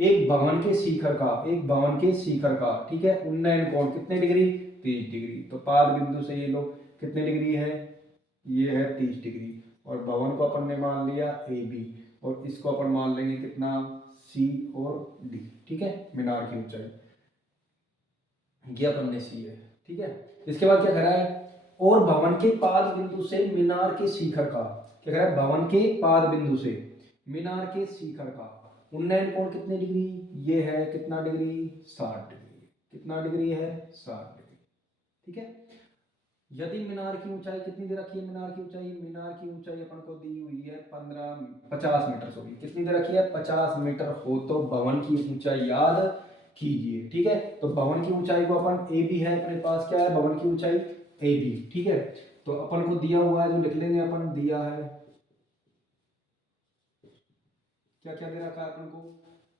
एक भवन के शिखर का, एक भवन के शिखर का, ठीक है, उन्नयन कोण कितने डिग्री 30 डिग्री। तो पाद बिंदु से ये लोग कितने डिग्री है, ये है 30 डिग्री, और भवन को अपन ने मान लिया ए बी, और इसको अपन मान लेंगे कितना सी और डी, ठीक है, मीनार की ऊंचाई ये अपन ने सी है, ठीक है। इसके बाद क्या कह रहा है और भवन के पाद बिंदु से मीनार के शिखर का, क्या कह रहा है भवन के पाद बिंदु से मीनार के शिखर का उन्नयन कोण कितने डिग्री, ये है कितना डिग्री 60 डिग्री, कितना डिग्री है 60 डिग्री, ठीक है। यदि मीनार की ऊंचाई कितनी दे रखी है, मीनार की ऊंचाई, मीनार की ऊंचाई अपन को दी हुई है 50 मीटर, सॉरी कितनी दे रखी है 50 मीटर हो तो भवन की ऊंचाई याद कीजिए, ठीक है। तो भवन की ऊंचाई को अपन ए बी है अपने पास, क्या है भवन की ऊंचाई ए बी, ठीक है। तो अपन को दिया हुआ है जो लिख लेंगे अपन, दिया है क्या क्या दे रखा है अपन को,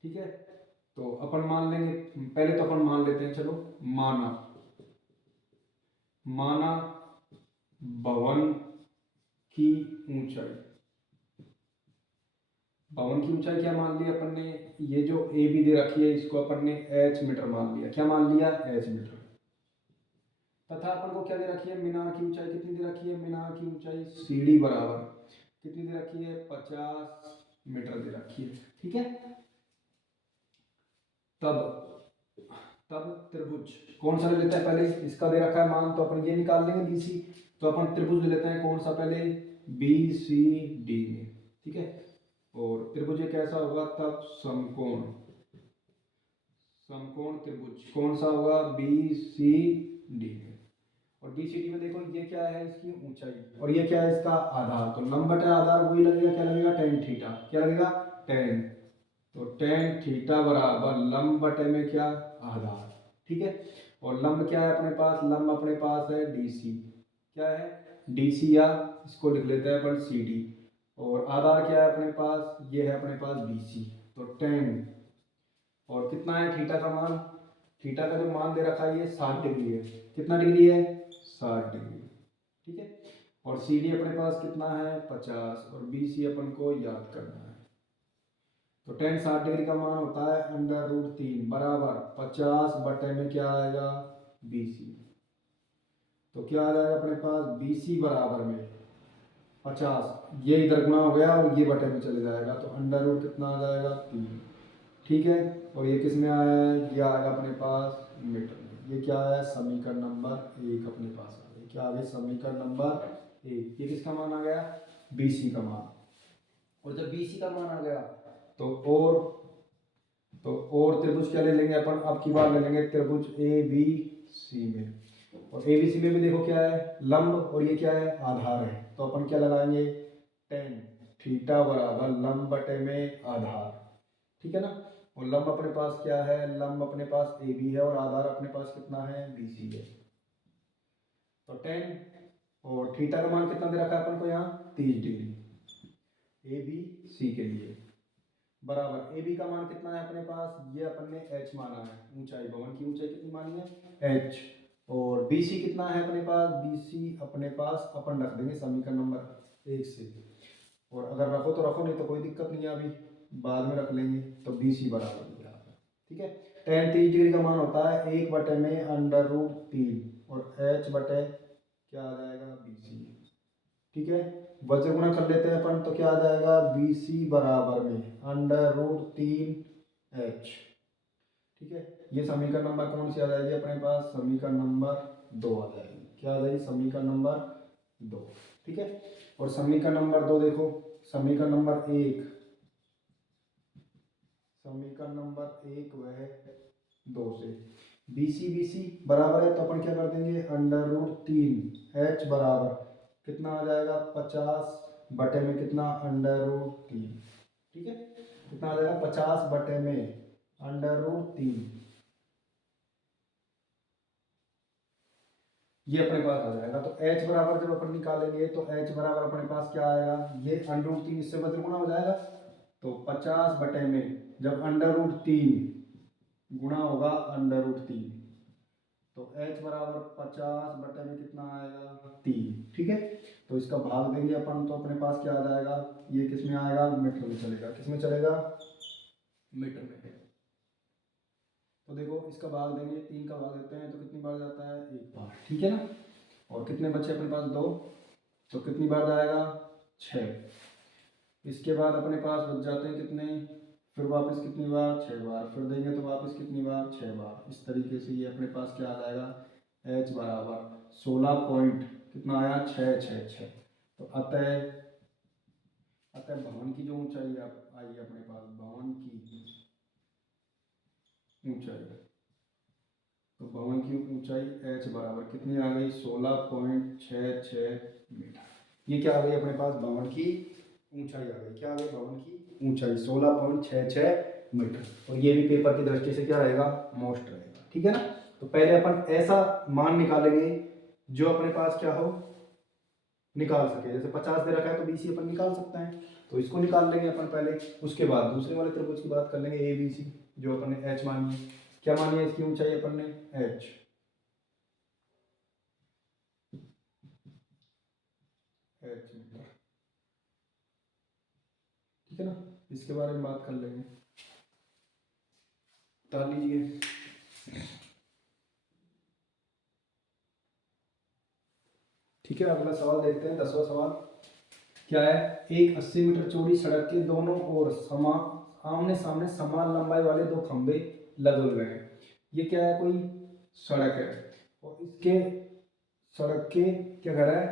ठीक है। तो अपन मान लेंगे, पहले तो अपन मान लेते हैं, चलो माना, माना भवन की ऊंचाई, भवन की ऊंचाई क्या मान ली अपन ने, ये जो ए बी दे रखी है इसको अपन ने एच मीटर मान लिया। क्या मान लिया, एच मीटर। तथा अपन को क्या दे रखी है, मीनार की ऊंचाई कितनी दे रखी है, मीनार की ऊंचाई सीढ़ी बराबर कितनी दे रखी है, 50 मीटर दे रखी है। ठीक है, तब तब त्रिभुज कौन सा ले लेते हैं, पहले इसका दे रखा है मान तो अपन ये निकाल लेंगे बीसी। तो अपन त्रिभुज ले लेते हैं कौन सा, पहले बी सी डी में। ठीक है, और त्रिभुज कैसा होगा तब, समकोण। समकोण त्रिभुज कौन सा होगा, बी सी डी में। और बी सी डी में देखो ये क्या है, इसकी ऊंचाई, और ये क्या है, इसका आधार। तो लंब बटे आधार वही लगेगा, क्या लगेगा, टेन थीटा। क्या लगेगा, टेन। तो टेन थीटा बराबर लंब बटे में क्या, आधार। ठीक है, और लंब क्या है अपने पास, लंब अपने पास है डी सी। क्या है, डी सी, या इसको लिख लेते हैं अपन सी डी। और आधार क्या है अपने पास, ये है अपने पास बी सी। तो टेन, और कितना है थीटा का मान, थीटा का जो मान दे रखा है ये 60 डिग्री है। कितना डिग्री है, 60 डिग्री। ठीक है, और सी डी अपने पास कितना है, 50, और बी सी अपन को याद करना है। तो टेन 60 डिग्री का मान होता है √3 बराबर 50 बटे में क्या आएगा, बी सी। तो क्या आ जाएगा अपने पास, बी सी बराबर में 50, ये इधर गुणा हो गया और ये बटे में चले जाएगा, तो √ कितना आ जाएगा, 3। ठीक है, और ये किस में आया है, ये आएगा अपने पास मीटर में। ये क्या है, समीकरण नंबर 1 अपने पास आ गया। क्या आ गया, समीकरण नंबर 1। ये किसका मान आ गया, BC का मान। और जब BC का मान आ गया तो और त्रिभुज क्या ले लेंगे अपन, अब की बार ले लेंगे त्रिभुज ABC में। और ABC में भी देखो क्या है, लंब, और ये क्या है, आधार है। तो अपन क्या लगाएंगे, टेन थीटा बराबर लंब बटे में आधार। ठीक है ना, और लंब अपने पास क्या है, लंब अपने पास ए बी है, और आधार अपने पास कितना है, बी सी है। तो टेन, और थीटा का मान कितना दे रखा है अपन को यहाँ, 30 डिग्री ए बी सी के लिए, बराबर ए बी का मान कितना है अपने पास, ये अपन ने एच माना है, ऊंचाई, भवन की ऊंचाई कितनी मानी है, एच। और बी सी कितना है अपने पास, बी सी अपने पास अपन रख देंगे समीकरण नंबर 1 से। और अगर रखो तो रखो, नहीं तो कोई दिक्कत नहीं है, अभी बाद में रख लेंगे। तो बी सी बराबर हो गया। ठीक है, टेन 30 डिग्री का मान होता है 1 बटे में √3, और एच बटे क्या आ जाएगा, बी सी। ठीक है, वज्र गुणा कर लेते हैं अपन, तो क्या आ जाएगा, बी सी बराबर में √3 एच। ठीक है, ये समीकरण नंबर कौन सी आ जाएगी अपने पास, समीकरण नंबर 2 आ जाएगी। क्या आ जाएगी, समीकरण नंबर 2। ठीक है, और समीकरण नंबर 2 देखो, समीकरण नंबर 1, समीकरण नंबर 1 वह 2 से BC बराबर है, तो अपन क्या कर देंगे, √3 H बराबर कितना आ जाएगा, 50 बटे में कितना, √3। ठीक है, कितना आ जाएगा, 50 बटे में √3, ये अपने पास आ जाएगा। तो H बराबर जब अपन निकालेंगे तो H बराबर अपने पास क्या आएगा, ये √3 इससे वज्र गुणा हो जाएगा। तो 50 बटे में जब √3 गुणा होगा √3, तो H बराबर 50 बटे में कितना आएगा, 3। ठीक है, तो इसका भाग देंगे अपन, तो अपने पास क्या आ जाएगा, ये किस में आएगा, मीटर में चलेगा। किस में चलेगा, मीटर में। तो देखो इसका भाग देंगे, 3 का भाग देते हैं तो कितनी बार जाता है, 1 बार। ठीक है ना, और कितने बचे अपने पास, 2, तो कितनी बार जाएगा, 6। इसके बाद अपने पास बच जाते हैं कितने, फिर वापस कितनी बार, 6 बार, फिर देंगे तो वापस कितनी बार, 6 बार। इस तरीके से ये अपने पास क्या आ जाएगा, H बराबर 16 पॉइंट कितना आया, 666। तो अतः भवन की जो ऊंचाई आई अपने पास, भवन की ऊंचाई, तो भवन की ऊंचाई H बराबर कितनी आ गई, 16.66 मीटर। ये क्या आ गई अपने पास, भवन की ऊंचाई आ गई। क्या आ गई, भवन की ऊंचाई 16.66 मीटर। और ये भी पेपर की दृष्टि से क्या रहेगा, मोस्ट रहेगा। ठीक है ना, तो पहले अपन ऐसा मान निकालेंगे जो अपने पास क्या हो, निकाल सके। जैसे 50 दे रखा है तो BC अपन निकाल सकते हैं, तो इसको निकाल लेंगे अपन पहले। उसके बाद दूसरे वाले त्रिभुज की बात कर लेंगे ABC, जो अपन ने H मानी है। क्या मानी है इसकी ऊंचाई अपन ने, H। मीटर। ठीक है ना, इसके बारे में बात कर लेंगे। बता लीजिए। ठीक है, अगला सवाल देखते हैं, 10वां सवाल क्या है। एक 80 मीटर चौड़ी सड़क के दोनों ओर आमने सामने समान लंबाई वाले दो खंभे लगे हुए हैं। ये क्या है, कोई सड़क है और इसके सड़क के क्या कह रहा है,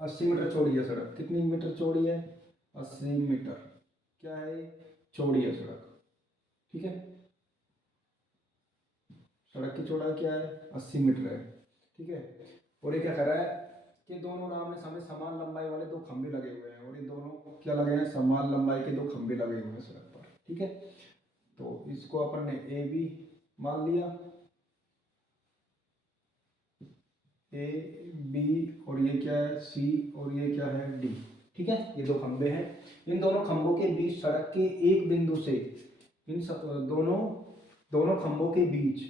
80 मीटर चौड़ी है सड़क। कितनी मीटर चौड़ी है, 80 मीटर क्या है, चौड़ी है सड़क। ठीक है, सड़क की चौड़ाई क्या है, 80 मीटर है। ठीक है, और ये क्या कर रहा है कि दोनों आमने सामने समान लंबाई वाले दो खंभे लगे हुए हैं, और ये दोनों क्या लगे हैं, समान लंबाई के दो खंभे लगे हुए हैं सड़क पर। ठीक है, तो इसको अपन ने ए बी मान लिया, ए बी, और ये क्या है सी, और ये क्या है डी। ठीक है, ये दो खंभे हैं। इन दोनों खंभों के बीच सड़क के एक बिंदु से दोनों खंभों के बीच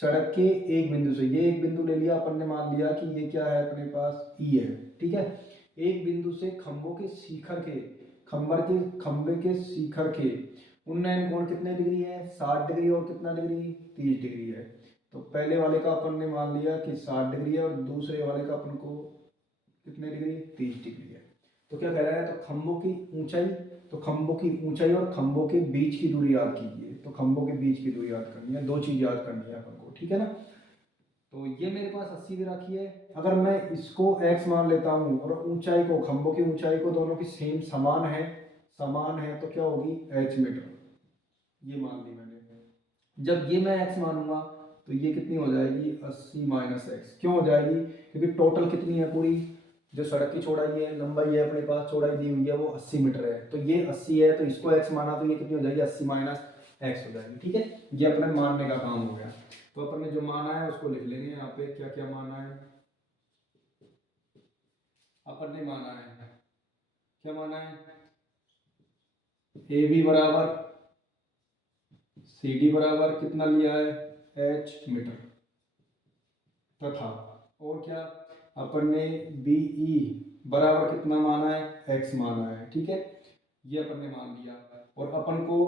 सड़क के एक बिंदु से, ये एक बिंदु ले लिया अपन ने, मान लिया कि ये क्या है अपने पास ई है। ठीक है, एक बिंदु से खंभों के शिखर के खंभे के शिखर के उन्नयन कोण कितने डिग्री है, 60 डिग्री, और कितना डिग्री, 30 डिग्री है। तो पहले वाले का अपन ने मान लिया कि 60 डिग्री है, और दूसरे वाले का अपन को कितने डिग्री, 30 डिग्री है। तो क्या कह रहा है, तो खंभों की ऊंचाई और खंभों के बीच की दूरी याद कीजिए। तो खंभों के बीच की दूरी याद करनी है, दो चीज याद करनी है अपन को। ठीक है ना, तो ये मेरे पास 80 भी रखी है। अगर मैं इसको x मान लेता हूँ और ऊंचाई को, खंभों की ऊंचाई को दोनों की सेम समान है, तो क्या होगी, h मीटर, ये मान ली मैंने। जब ये मैं x मानूंगा तो ये कितनी हो जाएगी, 80 माइनस एक्स। क्यों हो जाएगी, क्योंकि टोटल कितनी है, पूरी जो सड़क की चौड़ाई है, लंबाई है अपने पास, चौड़ाई दी हुई है वो 80 मीटर है। तो ये 80 है, तो इसको x माना, तो ये कितनी हो जाएगी, 80 माइनस एक्स हो जाएगी। ठीक है, ये अपने मानने का काम हो गया। तो अपन ने जो माना है उसको लिख लेंगे यहाँ पे, क्या क्या माना है अपन ने। माना है, क्या माना है, ए बी बराबर सी डी बराबर कितना लिया है, h मीटर, तथा और क्या, अपन ने बी ई बराबर कितना माना है, x माना है। ठीक है, ये अपन ने मान लिया। और अपन को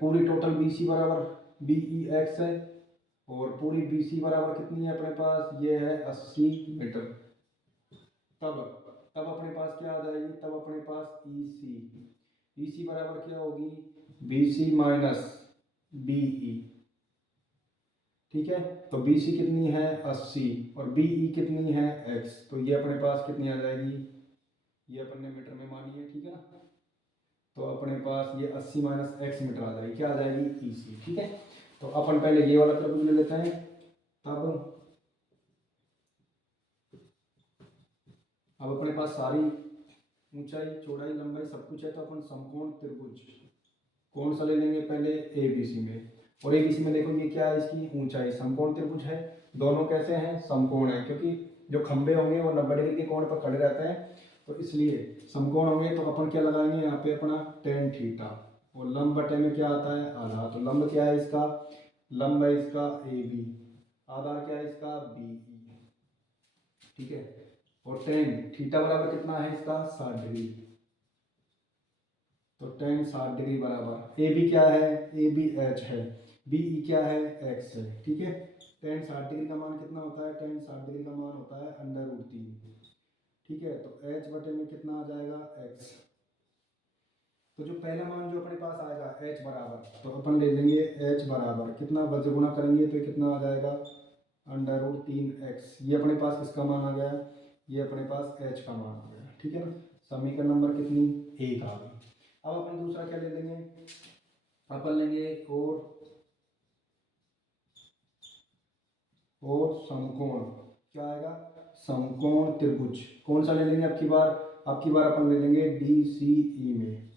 पूरी टोटल बी सी बराबर बी ई एक्स है, और पूरी बी सी बराबर कितनी है अपने पास, ये है 80 मीटर। तब तब अपने पास क्या आ जाएगी, तब अपने पास ई सी बराबर क्या होगी, B C minus B E. ठीक है, तो बी सी कितनी है, 80, और बी ई कितनी है, x। तो ये अपने पास कितनी आ जाएगी, ये अपन ने मीटर में मानी है। ठीक है ना, तो अपने पास ये 80 माइनस एक्स मीटर आ जाएगी, क्या आ जाएगी, ई सी। ठीक है, तो अपन पहले ये वाला त्रिभुज ले लेते हैं। तब अब अपने पास सारी ऊंचाई, चौड़ाई, लंबाई सब कुछ है, तो अपन समकोण त्रिभुज कौन सा ले लेंगे, पहले ए बी सी में। और ए बी सी में देखो ये क्या है, इसकी ऊंचाई, समकोण त्रिभुज है, दोनों कैसे हैं, समकोण है, क्योंकि जो खंभे होंगे वो 90 डिग्री के कोण पर खड़े रहते हैं, तो इसलिए समकोण होंगे। तो अपन क्या लगाएंगे यहाँ पे, अपना टेन थीटा, और लंब बटे में क्या आता है, आधार। तो लंब क्या है इसका, लंब है इसका ए बी, आधार क्या है इसका, बी ई। ठीक है, और टेन थीटा बराबर कितना है इसका, 60 डिग्री। तो टेन 60 डिग्री बराबर ए बी क्या है, ए बी एच है, बी ई क्या है, एक्स है। ठीक है, टेन 60 डिग्री का मान कितना होता है, टेन 60 डिग्री का मान होता है √3। ठीक है, तो एच बटे में कितना आ जाएगा, एक्स। तो जो पहला मान जो अपने पास आएगा h बराबर, तो अपन ले लेंगे h बराबर कितना, वज्र गुणा करेंगे तो कितना आ जाएगा, √3x। ये अपने पास किसका मान आ गया, ये अपने पास h का मान आ गया। ठीक है ना, समीकरण नंबर कितनी, 1 आ गई। अब अपन दूसरा क्या ले लेंगे, अपन लेंगे और समकोण, क्या आएगा, समकोण त्रिभुज। कौन सा ले लेंगे अब की बार अपन ले लेंगे डी सी ई में।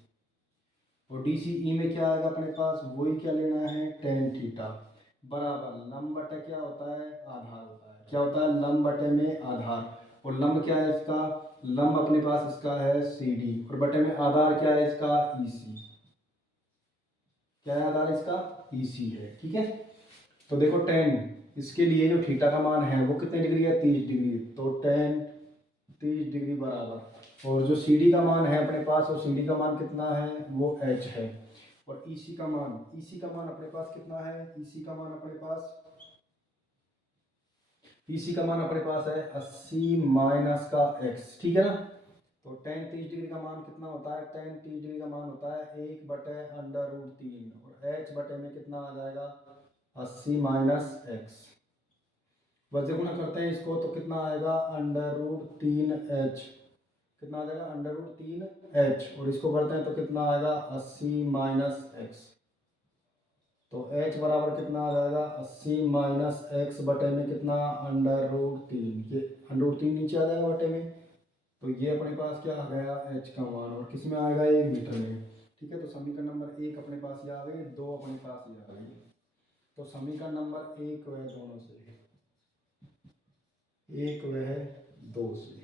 और डी सी ई में क्या आएगा अपने पास, वही क्या लेना है, टेन थीटा बराबर लंब बटे क्या होता है, आधार होता है। क्या होता है, लंब बटे में आधार। और लंब क्या है इसका, लंब अपने पास इसका है सी डी, और बटे में आधार क्या है इसका, ई सी। क्या है आधार इसका, ई सी है। ठीक है, तो देखो टेन, इसके लिए जो थीटा का मान है वो कितने डिग्री है, 30 डिग्री। तो टेन 30 डिग्री बराबर और जो सी डी का मान है अपने पास, और सी डी का मान कितना है, वो एच है। और ई सी का मान अपने पास कितना है, ई सी का मान अपने पास है 80 माइनस का एक्स, ठीक है ना। तो टेन 30 डिग्री का मान कितना होता है, टेन 30 डिग्री का मान होता है 1/√3, और एच बटे में कितना आ जाएगा 80 माइनस एक्स। वजह गुना करते हैं इसको तो कितना आएगा √3h, कितना आ जाएगा √3h, और इसको करते हैं तो कितना आएगा 80 माइनस एक्स। तो h बराबर कितना आ जाएगा 80 माइनस एक्स बटे में कितना √3, ये √3 नीचे आ जाएगा बटे में। तो ये अपने पास क्या आ गया h का मान, और किस में आएगा ये मीटर में, ठीक है। तो समीकरण नंबर 1 अपने पास ये आ गई, 2 अपने पास ये आ गई। तो समीकरण नंबर 1 वह दोनों से, 1 वह 2 से।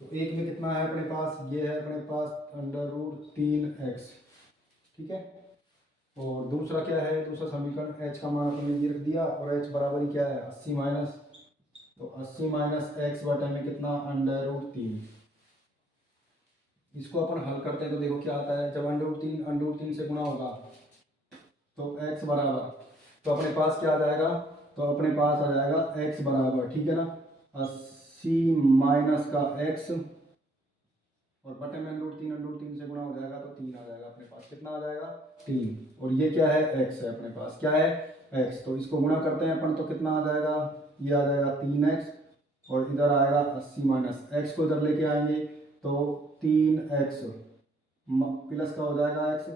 तो 1 में कितना है अपने पास, ये है अपने पास √3x, ठीक है। और दूसरा क्या है, दूसरा समीकरण h का मान अपने ये रख दिया, और h बराबर ही क्या है 80 माइनस, तो 80 माइनस एक्स बटे में कितना √3। इसको अपन हल करते हैं तो देखो क्या आता है, जब √3 से गुणा होगा तो x बराबर, तो अपने पास क्या आ जाएगा, तो अपने पास आ जाएगा x बराबर, ठीक है ना, 80 माइनस का x, और बटे में √3 से गुणा हो जाएगा तो 3 आ जाएगा अपने पास, कितना आ जाएगा 3। और ये क्या है x है अपने पास, क्या है x, तो इसको गुणा करते हैं अपन तो कितना आ जाएगा, ये आ जाएगा 3x, और इधर आएगा 80 माइनस एक्स को इधर लेके आएंगे तो 3x प्लस का हो जाएगा x,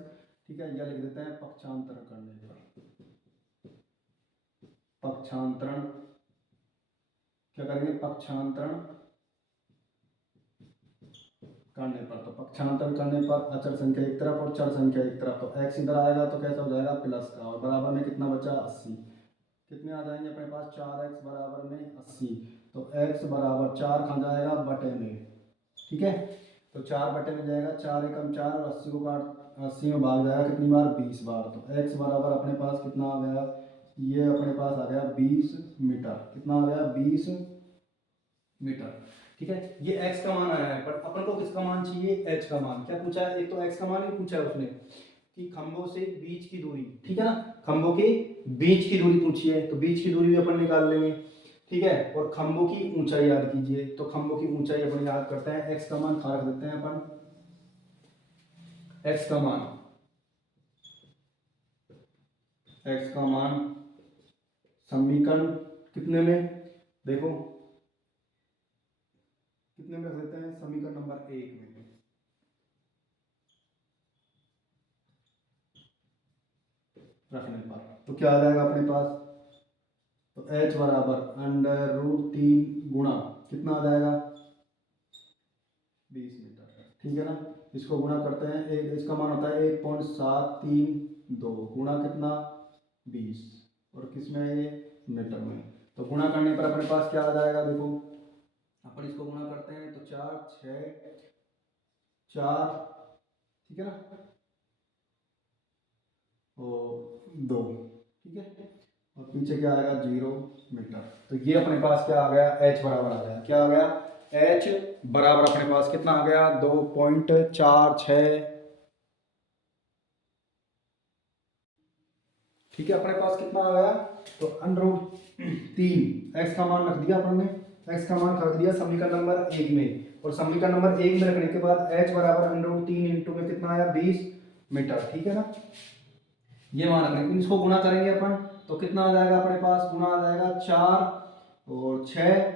ठीक है। यह लिख देते हैं पक्षांतरण करने पर, पक्षांतरण क्या करेंगे, पक्षांतरण करने पर, तो पक्षांतरण करने पर अचर संख्या एक तरफ और चर संख्या एक तरफ, तो x इधर आएगा तो कैसा हो जाएगा प्लस का, और बराबर में कितना बचा 80, कितने आ जाएंगे अपने पास 4x बराबर में 80, तो x बराबर 4 खा जाएगा बटे में, ठीक है। तो 4 बटे में जाएगा, 4 एकम 4, और 80 को काट 80 में भाग जाएगा कितनी बार 20 बार, तो x बराबर अपने पास कितना आ गया, ये अपने पास आ गया 20 मीटर, कितना आ गया 20 मीटर, ठीक है। ये x का मान आया है, पर अपन को किसका मान चाहिए, h का मान। क्या पूछा है, एक तो x का मान ही पूछा है उसने कि खंभों से बीच की दूरी, ठीक है ना, खंभों के बीच की दूरी पूछी है, तो बीच की दूरी भी अपन निकाल लेंगे, ठीक है। और खंभों की ऊंचाई याद कीजिए, तो खंभों की ऊंचाई अपन याद करते हैं, x का मान खा रख देते हैं अपन, x का मान, x का मान समीकरण कितने में, देखो कितने में रख देते हैं, समीकरण नंबर 1 में, रखने पर तो क्या आ जाएगा अपने पास, तो h बराबर √3 गुणा कितना आ जाएगा 20 मीटर, ठीक है ना। इसको गुणा करते हैं, एक इसका मान होता है 1.732 गुणा कितना 20, और किस में है ये मीटर में, तो गुणा करने पर अपने पास क्या आ जाएगा, देखो अपन इसको गुणा करते हैं तो 4 6 4, ठीक है ना, और 2, ठीक है, और पीछे क्या आएगा 0 मीटर। तो ये अपने पास क्या आ गया, h बराबर आ गया, क्या आ गया h बराबर अपने पास कितना आ गया 2.46, ठीक है। अपने पास कितना आ गया, तो √3 x का मान रख दिया अपन ने, x का मान रख दिया समीकरण नंबर 1 में, और समीकरण नंबर 1 में रखने के बाद h बराबर √3 इंटू में कितना आया 20 मीटर, ठीक है ना। ये मान रखेंगे, इसको गुणा करेंगे अपन तो कितना आ जाएगा अपने पास, गुणा आ जाएगा 4 और 6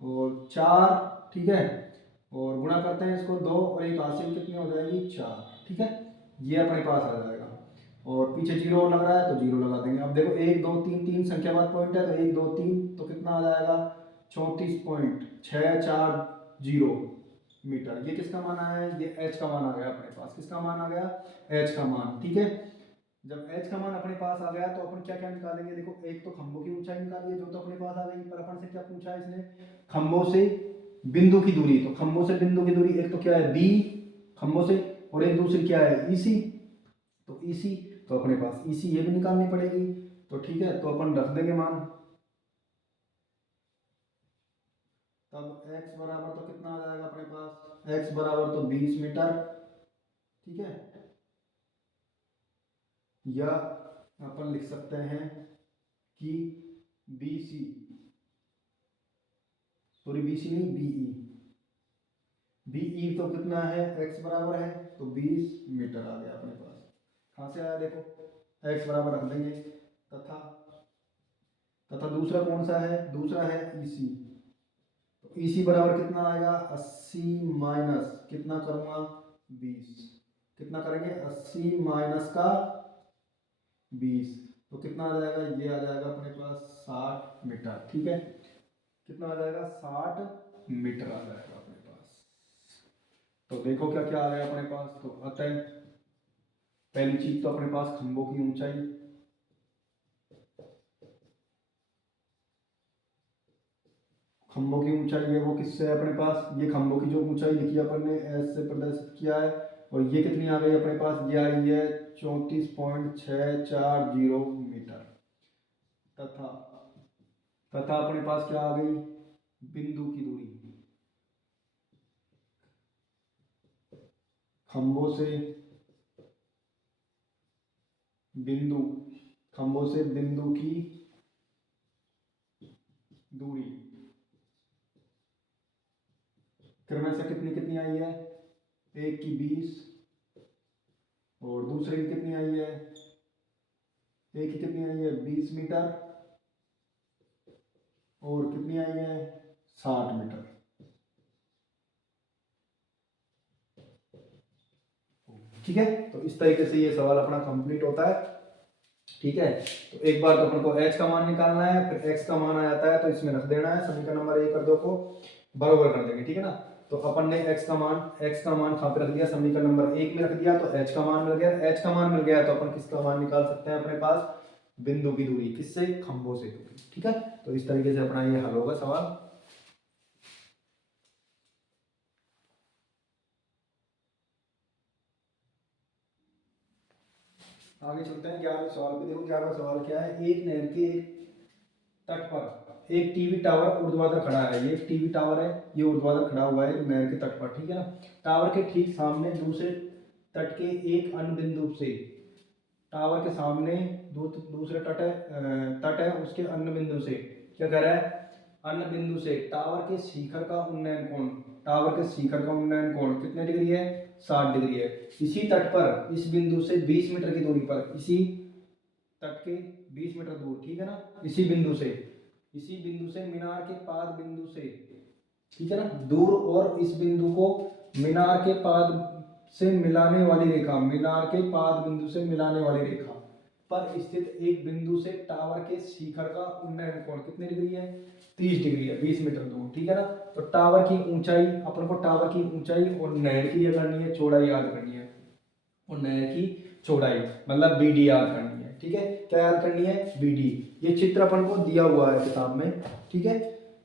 और 4, ठीक है, और गुणा करते हैं इसको 2 और 1 हासिल कितनी हो जाएगी 4, ठीक है। ये अपने पास आ जाएगा, और पीछे 0 लग रहा है तो 0 लगा देंगे। अब देखो 1 2 3 3 संख्यावार पॉइंट है, तो 1 2 3 तो कितना आ जाएगा 34.640 मीटर। ये किसका मान आया है, ये h का मान आ गया अपने पास, किसका मान आ गया h का मान, ठीक है। जब h का मान अपने पास आ गया तो अपन क्या क्या निकालेंगे, देखो एक तो खंभों की ऊंचाई निकालिए जो तो अपने पास आ गई, पर अपन से क्या पूछा है इसने, खंभों से बिंदु की दूरी, तो खंभों से बिंदु की दूरी एक तो क्या है b खंभों से, और एक दूसरी क्या है EC, तो EC तो अपने पास EC ये भी निकालनी पड़ेगी, तो ठीक है, तो अपन रख देंगे मान, तब x बराबर तो कितना आ जाएगा अपने पास, x बराबर तो 20 मीटर, ठीक है। या अपन लिख सकते हैं कि BC, सॉरी BC नहीं, BE तो कितना है, x बराबर है तो 20 मीटर आ गया अपने पास। कहाँ से आया देखो, x बराबर रख देंगे, तथा दूसरा कौन सा है, दूसरा है EC। तो EC बराबर कितना आएगा, 80 माइनस कितना करूँगा 20, कितना करेंगे 80 माइनस का 20, तो कितना आ जाएगा, ये आ जाएगा अपने पास 60 मीटर, ठीक है। कितना आ जाएगा, 60 मीटर आ जाएगा अपने पास। तो देखो क्या क्या आ गया अपने पास। तो अतः पहली चीज तो अपने पास खंभों की ऊंचाई, खंभों की ऊंचाई है वो किससे है अपने पास, ये खंभों की जो ऊंचाई लिखी अपन ने एस से प्रदर्शित किया है, और ये कितनी आ गई अपने पास, ये आई है 34.640 मीटर। तथा अपने पास क्या आ गई, बिंदु की दूरी, खंभों से बिंदु, खंभों से बिंदु की दूरी क्रमशः से कितनी कितनी आई है, एक की 20 और दूसरे की कितनी आई है, एक की कितनी आई है 20 मीटर और कितनी आई है 60 मीटर। ठीक है, तो इस तरीके से ये सवाल अपना कंप्लीट होता है। ठीक है, तो एक बार तो अपन को h का मान निकालना है, फिर x का मान आ जाता है तो इसमें रख देना है, समीकरण नंबर 1 और 2 को बराबर कर देंगे। ठीक है ना, तो अपन ने x का मान कहाँ पे रख दिया, समीकरण नंबर 1 में रख दिया, तो h का मान मिल गया। h का मान मिल गया तो अपन किसका मान निकाल सकते हैं अपने पास, बिंदु की दूरी, किससे, खंभों से दूरी। ठीक है, तो इस तरीके से अपना ये हल होगा सवाल। आगे चलते हैं 11वें सवाल पे। देखो 11वां सवाल क्या है, एक नहर के तट पर एक टीवी टावर ऊर्ध्वाधर खड़ा है। ये एक टीवी टावर है, ये ऊर्ध्वाधर खड़ा हुआ है नहर के तट पर। ठीक है ना, टावर के ठीक सामने दूसरे तट के एक अन्य बिंदु से, टावर के सामने दूसरे तट है उसके अन्य बिंदु से क्या कर रहा है, अन्य बिंदु से टावर के शिखर का उन्नयन कोण, टावर के शिखर का उन्नयन कोण कितने डिग्री है, 60 डिग्री है। इसी तट पर इस बिंदु से 20 मीटर की दूरी पर, इसी तट के 20 मीटर दूर, ठीक है ना, इसी बिंदु से मीनार के पाद बिंदु से, ठीक है ना, दूर, और इस बिंदु को मीनार के पाद से मिलाने वाली रेखा, मीनार के पाद बिंदु से मिलाने वाली रेखा पर स्थित एक बिंदु से टावर के शिखर का उन्नयन कोण कितने डिग्री है, 30 डिग्री है, 20 मीटर दूर। ठीक है ना, तो टावर की ऊंचाई, अपन को टावर की ऊंचाई और नहर की यह करनी है, चौड़ाई याद करनी है, और नहर की चौड़ाई मतलब BD याद करनी है। ठीक है, क्या याद करनी है, BD। ये चित्र अपन को दिया हुआ है किताब में। ठीक है,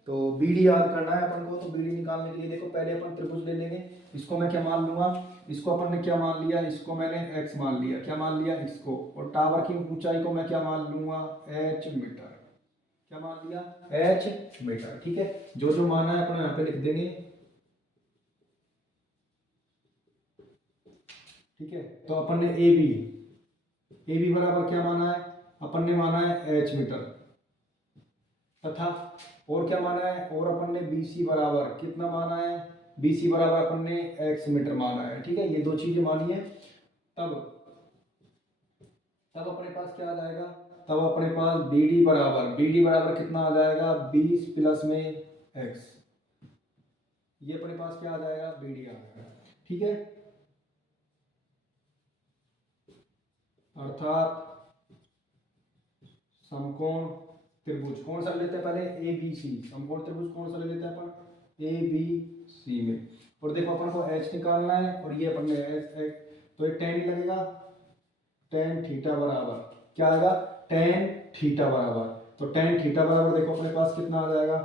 तो BD याद करना है अपन को। तो BD निकालने के लिए देखो पहले अपन त्रिभुज ले लेंगे, इसको मैं क्या मान लूंगा, इसको अपन ने क्या मान लिया, इसको मैंने x मान लिया, क्या मान लिया, इसको, और टावर की ऊंचाई को मैं क्या मान लूंगा, h मीटर, क्या मान लिया, h मीटर। ठीक है, जो जो माना है अपन यहाँ पे लिख देंगे। ठीक है, तो अपन ने AB बराबर क्या माना है, अपन ने माना है h मीटर, तथा और क्या माना है, और अपन ने BC बराबर कितना माना है, BC बराबर अपन ने x मीटर माना है। ठीक है, ये दो चीजें मानी है, तब अपने पास क्या आ जाएगा, तब अपने पास BD बराबर कितना आ जाएगा, 20 प्लस में x, ये अपने पास क्या आ जाएगा, BD आ जाएगा। ठीक है, अर्थात समकोण त्रिभुज कौन सा लेते हैं पहले, ABC, समकोण त्रिभुज कौन सा ले लेते हैं अपन, ABC में। और देखो अपन को h निकालना है, और ये अपन ने h, तो एक tan लगेगा, tan थीटा बराबर क्या आएगा, tan थीटा बराबर, तो tan थीटा बराबर देखो अपने पास कितना आ जाएगा,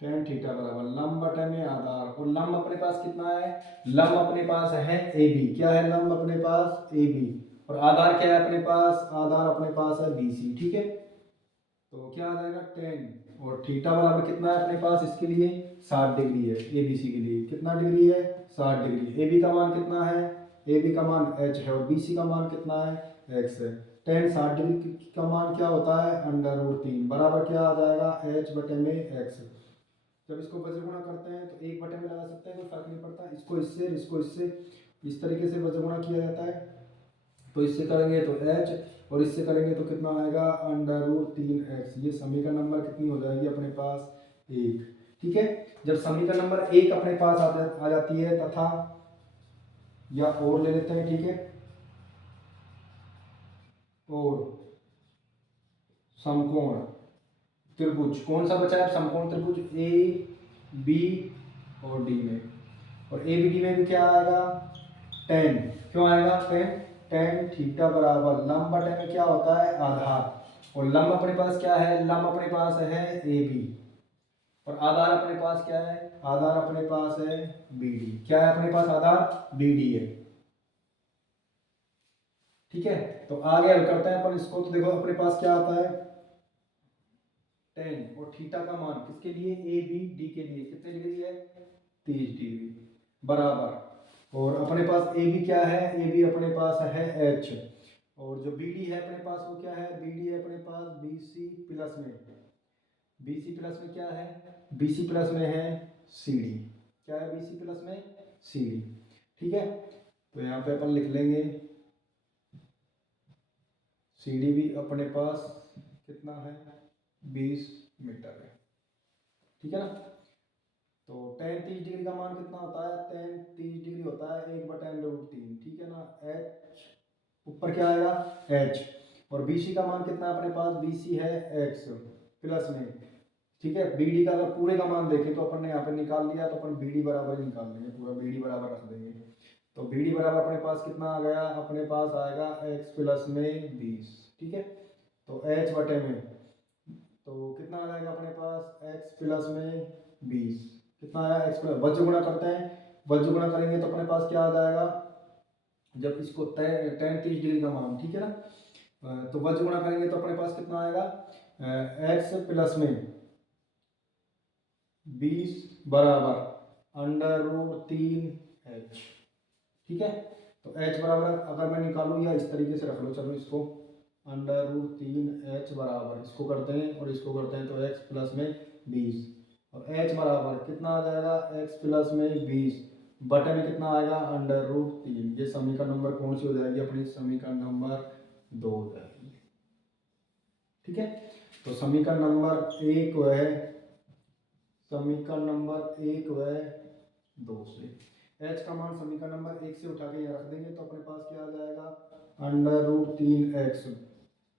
tan थीटा बराबर लंब बटे में आधार, और लंब अपने पास कितना है, लंब अपने पास है AB, क्या है लंब अपने पास AB, और आधार क्या है अपने पास, आधार अपने पास है BC। ठीक है, तो क्या आ जाएगा 10, और थीटा बराबर कितना है अपने पास इसके लिए 60 डिग्री है। ए बी सी के लिए कितना डिग्री है 60 डिग्री। ए बी का मान कितना है, ए बी का मान h है, और बी सी का मान कितना है x है। 10 60 डिग्री का मान क्या होता है √3 बराबर क्या आ जाएगा h बटे में x। जब इसको वज्र गुणा करते हैं तो एक बटे में लगा सकते हैं, कोई फर्क नहीं पड़ता। इसको इससे इस तरीके से वज्र गुणा किया जाता है। तो इससे करेंगे तो h, और इससे करेंगे तो कितना आएगा √3x। ये समीकरण नंबर कितनी हो जाएगी अपने पास 1। ठीक है, जब समीकरण नंबर 1 अपने पास आ जाती है तथा, या और ले लेते हैं, ठीक है, और समकोण त्रिभुज कौन सा बचा है समकोण त्रिभुज ए बी और डी में। और ए बी डी में भी क्या आएगा 10, क्यों आएगा 10, tan थीटा बराबर लंब बटे में क्या होता है आधार, और लंब अपने पास क्या है, लंब अपने पास है ए बी, और आधार अपने पास क्या है, आधार अपने पास है बी डी। क्या है अपने पास आधार बी डी है। ठीक है, तो आगे हल करते हैं अपन इसको। तो देखो अपने पास क्या आता है 10, और थीटा का मान किसके लिए ए बी डी के लिए कितने डिग्री है 30 डिग्री बराबर, और अपने पास ए बी क्या है, ए बी अपने पास है एच, और जो बी डी है अपने पास वो क्या है, बी डी है अपने पास बी सी प्लस में, बी सी प्लस में क्या है, बी सी प्लस में है सी डी। क्या है बी सी प्लस में सी डी। ठीक है, तो यहाँ पे अपन लिख लेंगे सी डी भी अपने पास कितना है 20 मीटर है। ठीक है ना, तो tan 30 डिग्री का मान कितना होता है, tan 30 डिग्री होता है 1/√3। ठीक है ना, h ऊपर क्या आएगा h, और BC का मान कितना है अपने पास, BC है x प्लस में। ठीक है, BD का अगर पूरे का मान देखें तो अपन ने यहाँ पे निकाल लिया, तो अपन BD बराबर ही निकाल लेंगे, पूरा BD बराबर रख देंगे। तो BD बराबर अपने पास कितना आ गया, अपने पास आएगा x प्लस में 20। ठीक है, तो h बटे में तो कितना आ जाएगा अपने पास x प्लस में 20, कितना आया x प्लस, वज्र गुणा करते हैं, वज्र गुणा करेंगे तो अपने पास क्या आ जाएगा, जब इसको tan 30 डिग्री का मान, ठीक है ना, तो वज्र गुणा करेंगे तो अपने पास कितना आएगा x प्लस में 20 बराबर √3h। ठीक है, तो h बराबर अगर मैं निकालूँ या इस तरीके से रख लो, चलो इसको √3h बराबर, इसको करते हैं और इसको करते हैं तो x प्लस में 20, और h बराबर कितना आ जाएगा x प्लस में 20 बटे में कितना आएगा √3। ये समीकरण नंबर कौन सी हो जाएगी अपनी, समीकरण नंबर 2 हो जाएगी। ठीक है, तो समीकरण नंबर 1 व समीकरण नंबर 1 व 2 से h का मान समीकरण नंबर 1 से उठा के यहाँ रख देंगे तो अपने पास क्या आ जाएगा √3x,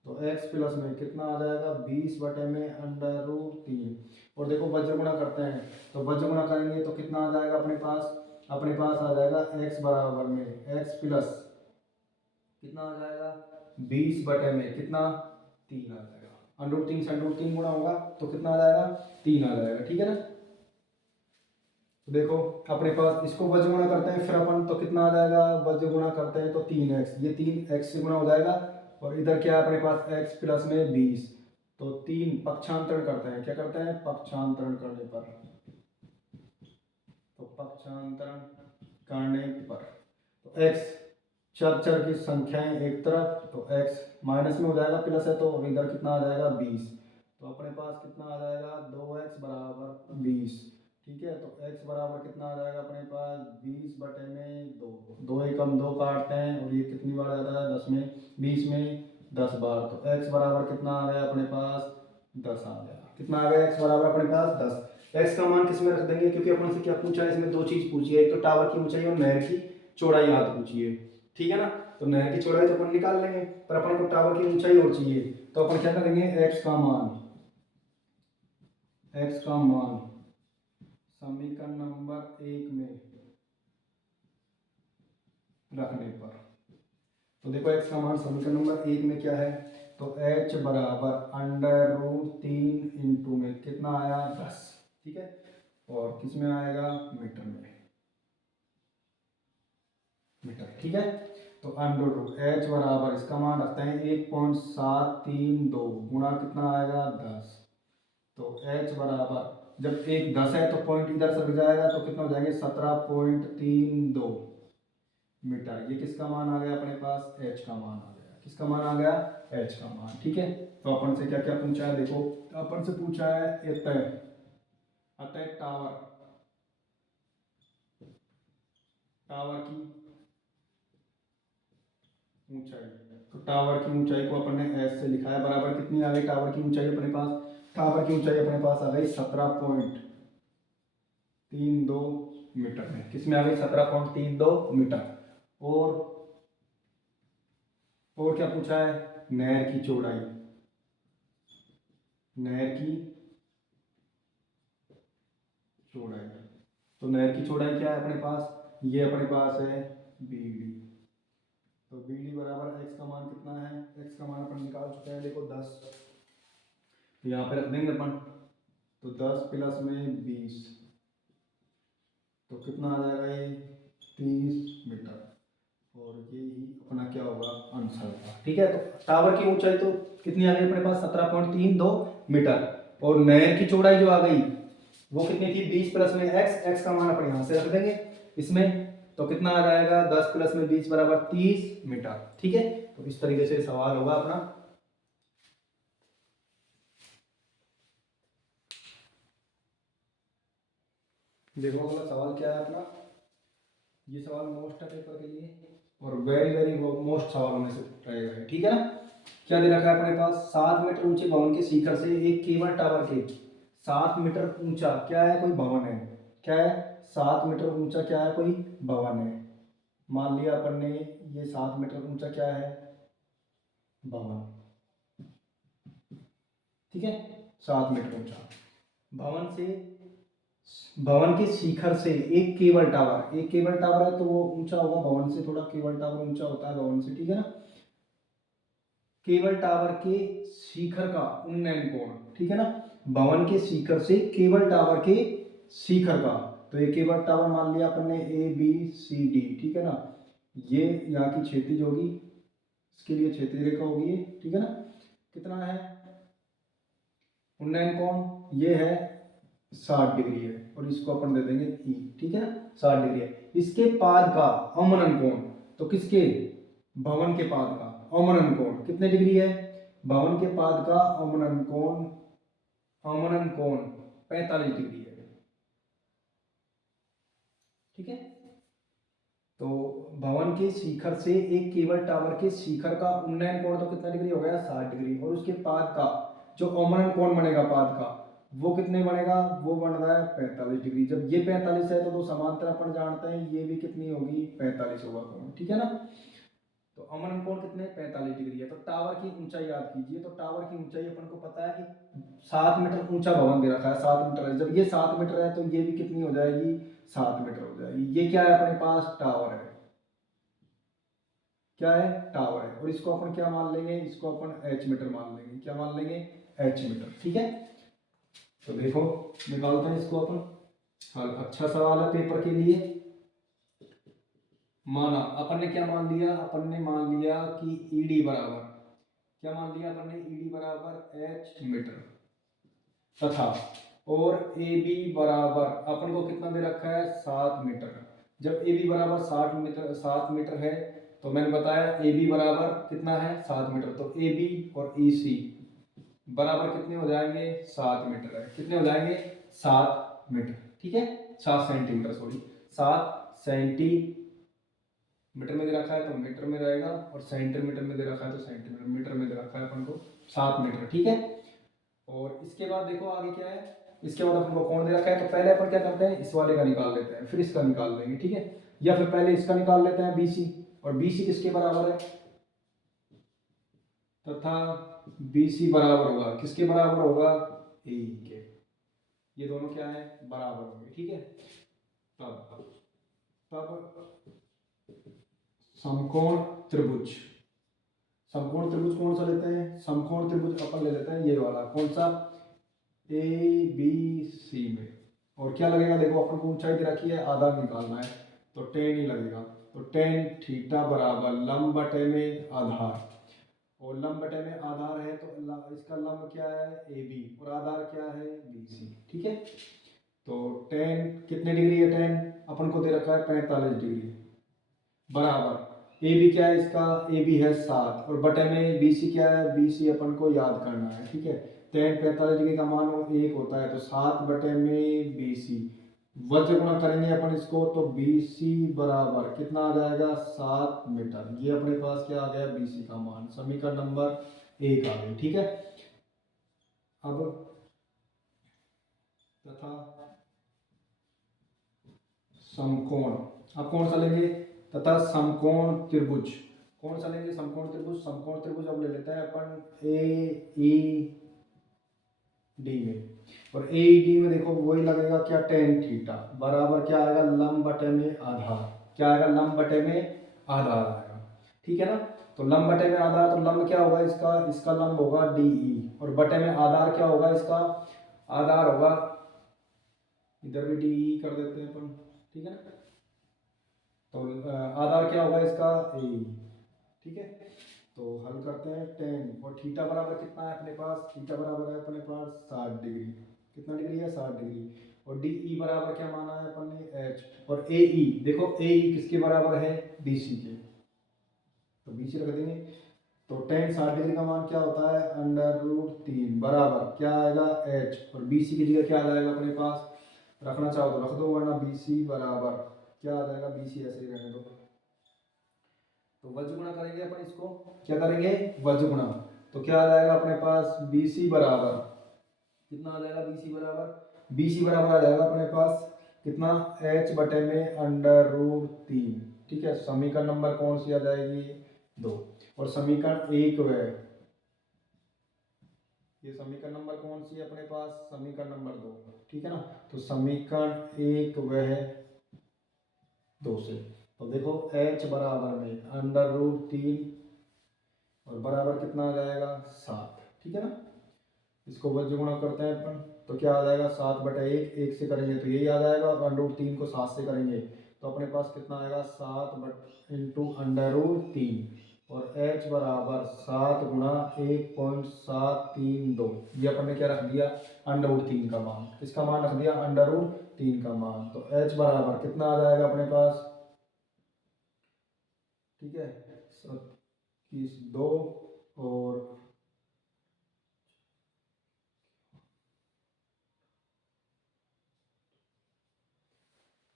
तो x प्लस में कितना आ जाएगा 20 बटे में √3, और देखो वज्र गुणा करते हैं तो वज्र गुणा करेंगे तो कितना आ जाएगा अपने पास आ जाएगा x बराबर में x प्लस कितना आ जाएगा 20 बटे में कितना 3 आ जाएगा, √3 से √3 गुणा होगा तो कितना आ जाएगा 3 आ जाएगा। ठीक है ना, तो देखो अपने पास इसको वज्र गुणा करते हैं फिर अपन, तो कितना आ जाएगा वज्र गुणा करते हैं तो 3x, ये 3x से गुणा हो जाएगा, और इधर क्या है अपने पास x प्लस में 20, तो 3 पक्षांतरण करते हैं, क्या करते हैं पक्षांतरण करने पर, तो पक्षांतरण करने पर तो x चर की संख्याएं एक तरफ, तो x माइनस में हो जाएगा प्लस है, तो इधर कितना आ जाएगा 20, तो अपने पास कितना आ जाएगा 2x बराबर 20। ठीक है, तो x बराबर कितना आ जाएगा अपने पास 20 बटे में 2, 2 एकम 2 काटते हैं, और ये कितनी बार आता है 10 में 20 में 10 बार, तो x बराबर कितना आ गया अपने पास 10 आ गया। कितना आ गया x बराबर अपने पास 10। x का मान किस में रख देंगे, क्योंकि अपन से क्या पूछा है इसमें, दो चीज़ पूछी है, एक तो टावर की ऊंचाई और नहर की चौड़ाई याद पूछी है। ठीक है ना, तो नहर की चौड़ाई तो अपन निकाल लेंगे, पर अपन को टावर की ऊंचाई और चाहिए, तो अपन क्या करेंगे x का मान समीकरण नंबर 1 में रखने पर, तो देखो x का मान समीकरण नंबर 1 में क्या है, तो h बराबर √3 इंटू में कितना आया 10। ठीक है, और किस में आएगा मीटर में, मीटर। ठीक है, तो √2 h बराबर इसका मान रखते हैं 1.732 गुणा कितना आएगा 10। तो h बराबर जब एक 10 है तो पॉइंट इधर से जाएगा तो कितना हो जाएंगे 17.32 मीटर। ये किसका मान आ गया अपने पास h का मान आ गया। किसका मान आ गया h का मान। ठीक है, तो अपन से क्या क्या पूछा है देखो, अपन से पूछा है अतः टावर की ऊंचाई। तो टावर की ऊंचाई को अपन ने एस से लिखा है बराबर कितनी आ गई टावर की ऊंचाई अपने पास। टावर की ऊंचाई अपने पास आ गई 17.32 मीटर में। किसमें आ गई 17.32 मीटर। और क्या पूछा है नहर की चौड़ाई। नहर की चौड़ाई, तो नहर की चौड़ाई क्या है अपने पास, ये अपने पास है BD। तो BD बराबर x का मान कितना है, x का मान अपन निकाल चुके हैं देखो 10। तो यहाँ पे रख देंगे अपन, तो 10 प्लस में 20 तो कितना आ जाएगा ये 30 मीटर। और ये ही अपना क्या होगा आंसर होगा। ठीक है, तो टावर की ऊंचाई तो कितनी आ गई अपने पास 17.32 मीटर। और नहर की चौड़ाई जो आ गई वो कितनी थी 20 प्लस में x का मान अपन यहाँ से रख देंगे इसमें। तो कितना आ जाएगा 10 प्लस में 20 बराबर 30 मीटर। ठीक है, तो इस तरीके से सवाल होगा अपना। देखो अगला सवाल क्या है अपना। ये सवाल मोस्ट है पेपर के लिए और वेरी वेरी मोस्ट सवालों में से रहेगा। ठीक है ना, क्या दे रखा है अपने पास 7 मीटर ऊंचे भवन के शिखर से एक केबल टावर के 7 मीटर ऊंचा क्या है कोई भवन है। क्या है 7 मीटर ऊंचा क्या है कोई भवन है। मान लिया अपन ने ये 7 मीटर ऊंचा क्या है भवन। ठीक है, 7 मीटर ऊंचा भवन के शिखर से एक केबल टावर। एक केबल टावर है तो वो ऊंचा होगा भवन से, थोड़ा केबल टावर ऊंचा होता है भवन से। ठीक है ना, केबल टावर के शिखर का उन्नयन कोण। ठीक है ना, भवन के शिखर से केबल टावर के शिखर का। तो ये केबल टावर मान लिया अपन ने ABCD। ठीक है ना, ये यहाँ की क्षैतिज होगी, इसके लिए क्षैतिज रेखा होगी ये। ठीक है ना, कितना है उन्नयन कोण ये है 60 डिग्री है और इसको अपन दे देंगे E। ठीक है ना, 60 डिग्री है। इसके पाद का अवमनन कोण, तो किसके भवन के पाद का अवमनन कोण कितने डिग्री है। भवन के पाद का अवमनन कोण 45 डिग्री है। ठीक है, तो भवन के शिखर से एक केबल टावर के शिखर का उन्नयन कोण तो कितना डिग्री हो गया 60 डिग्री। और उसके पाद का जो अवमनन कोण बनेगा पाद का वो कितने बनेगा, वो बन रहा है 45 डिग्री। जब ये 45 है तो दो समांतर अपन जानते हैं ये भी कितनी होगी 45 होगा कोण। ठीक है ना, तो अवमनन कोण कितने 45 डिग्री है। तो टावर की ऊंचाई याद कीजिए। तो टावर की ऊंचाई अपन को पता है कि 7 मीटर ऊंचा भवन दे रखा है 7 मीटर है। जब ये 7 मीटर है तो ये भी कितनी हो जाएगी 7 मीटर हो जाएगी। ये क्या है अपने पास टावर है। क्या है टावर है। और इसको अपन क्या मान लेंगे, इसको अपन h मीटर मान लेंगे। क्या मान लेंगे h मीटर। ठीक है, तो देखो निकालते हैं इसको अपन हल। अच्छा सवाल है पेपर के लिए। माना अपन ने क्या मान लिया, अपन ने मान लिया कि ED बराबर क्या मान लिया अपन ने ED बराबर h मीटर तथा और AB बराबर अपन को कितना दे रखा है 7 मीटर। जब AB बराबर 7 मीटर है तो मैंने बताया AB बराबर कितना है 7 मीटर। तो AB और EC बराबर कितने हो जाएंगे 7 मीटर है। कितने हो जाएंगे 7 मीटर। ठीक है, 7 सेंटीमीटर सॉरी 7 सेंटीमीटर में दे रखा है तो मीटर में रहेगा और सेंटीमीटर में दे रखा है तो सेंटीमीटर। मीटर में दे रखा है अपन को 7 मीटर। ठीक है, और इसके बाद देखो आगे क्या है। इसके बाद अपन को कोण दे रखा है तो पहले अपन क्या करते हैं इस वाले का निकाल लेते हैं फिर इसका निकाल लेंगे। ठीक है, या फिर पहले इसका निकाल लेते हैं BC। और BC किसके बराबर है तथा BC बराबर होगा किसके बराबर होगा AE के। ये दोनों क्या है बराबर होंगे। ठीक है, तब समकोण त्रिभुज कौन सा लेते हैं, समकोण त्रिभुज अपन ले लेते हैं ये वाला कौन सा ABC में। और क्या लगेगा देखो अपन को ऊंचाई दे रखी है आधार निकालना है तो 10 ही लगेगा। तो टेन थीटा बराबर लंब बटे में आधार, और लंब बटे में आधार है तो इसका लंब क्या है ए बी और आधार क्या है बी सी। ठीक है, तो टेन कितने डिग्री है, टेन अपन को दे रखा है 45 डिग्री बराबर ए बी क्या है इसका, ए बी है 7 और बटे में बी सी क्या है, बी सी अपन को याद करना है। ठीक है, टेन 45 डिग्री का मान एक होता है तो 7 बटे में बी सी, वज्र गुणा करेंगे अपन इसको तो बी सी बराबर कितना आ जाएगा 7 मीटर। ये अपने पास क्या आ गया बी सी का मान, समीकरण नंबर 1 आ गई। ठीक है, अब तथा समकोण, अब कौन सा लेंगे, तथा समकोण त्रिभुज, कौन सा लेंगे समकोण त्रिभुज, समकोण त्रिभुज अब ले लेते हैं अपन ए ई डी में, और ए ई डी में देखो वही लगेगा क्या टेन थीटा बराबर क्या आएगा लंब बटे में आधार, क्या आएगा लंब बटे में आधार आएगा। ठीक है ना, तो लंब बटे में आधार, तो लंब क्या होगा इसका, इसका लंब होगा डी ई और बटे में आधार क्या होगा इसका, आधार होगा, इधर भी डी ई कर देते हैं अपन। ठीक है ना, तो आधार क्या होगा इसका ए। ठीक है, तो हल करते हैं टेन और थीटा बराबर कितना है अपने पास, थीटा बराबर है अपने पास 60 डिग्री, कितना डिग्री है 60 डिग्री, और डी ई बराबर क्या माना है अपन ने एच, और ए ई देखो ए ई किसके बराबर है बी सी के, तो बी सी रख देंगे। तो टेन 60 डिग्री का मान क्या होता है √3 बराबर क्या आएगा एच, और बी सी की जगह क्या आ जाएगा अपने पास, रखना चाहो तो रख दो वरना बी सी बराबर क्या आ जाएगा, बी सी ऐसे ही रहने दो। तो वज्र गुणा करेंगे अपन इसको, क्या करेंगे वज्र गुणा, तो क्या आ जाएगा अपने पास बी सी बराबर कितना आ जाएगा, बी सी बराबर, बी सी बराबर आ जाएगा अपने पास कितना एच बटे में √3। ठीक है, समीकरण नंबर कौन सी आ जाएगी 2, और समीकरण 1 वह, ये समीकरण नंबर कौन सी है अपने पास, समीकरण नंबर 2। ठीक है ना, तो समीकरण 1 वह 2 से, तो देखो h बराबर में √3 और बराबर कितना आ जाएगा 7। ठीक है ना, इसको वज्र गुणा करते हैं अपन तो क्या आ जाएगा 7 बटा 1, 1 से करेंगे तो यही आ जाएगा, और √3 को 7 से करेंगे तो अपने पास कितना आएगा 7 बट इंटू √3, और h बराबर 7 गुणा 1.732, ये अपन ने क्या रख दिया √3 का मान, इसका मान रख दिया √3 का मान, तो h बराबर कितना आ जाएगा अपने पास, ठीक है 2 और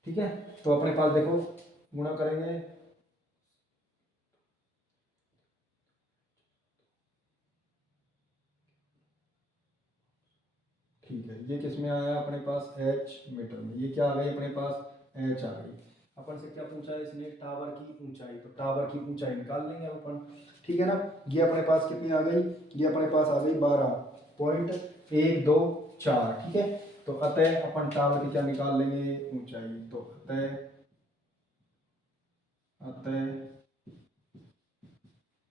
ठीक है, तो अपने पास देखो गुणा करेंगे ठीक है, ये किस में आया अपने पास h मीटर में, ये क्या आ गई अपने पास h आ गई। अपन से क्या पूछा है इसने टावर की ऊंचाई, तो टावर की ऊंचाई निकाल लेंगे अब अपन। ठीक है ना, ये अपने पास कितनी आ गई, ये अपने पास आ गई 12.124। ठीक है, तो अतः अपन टावर की क्या निकाल लेंगे ऊंचाई, तो अतः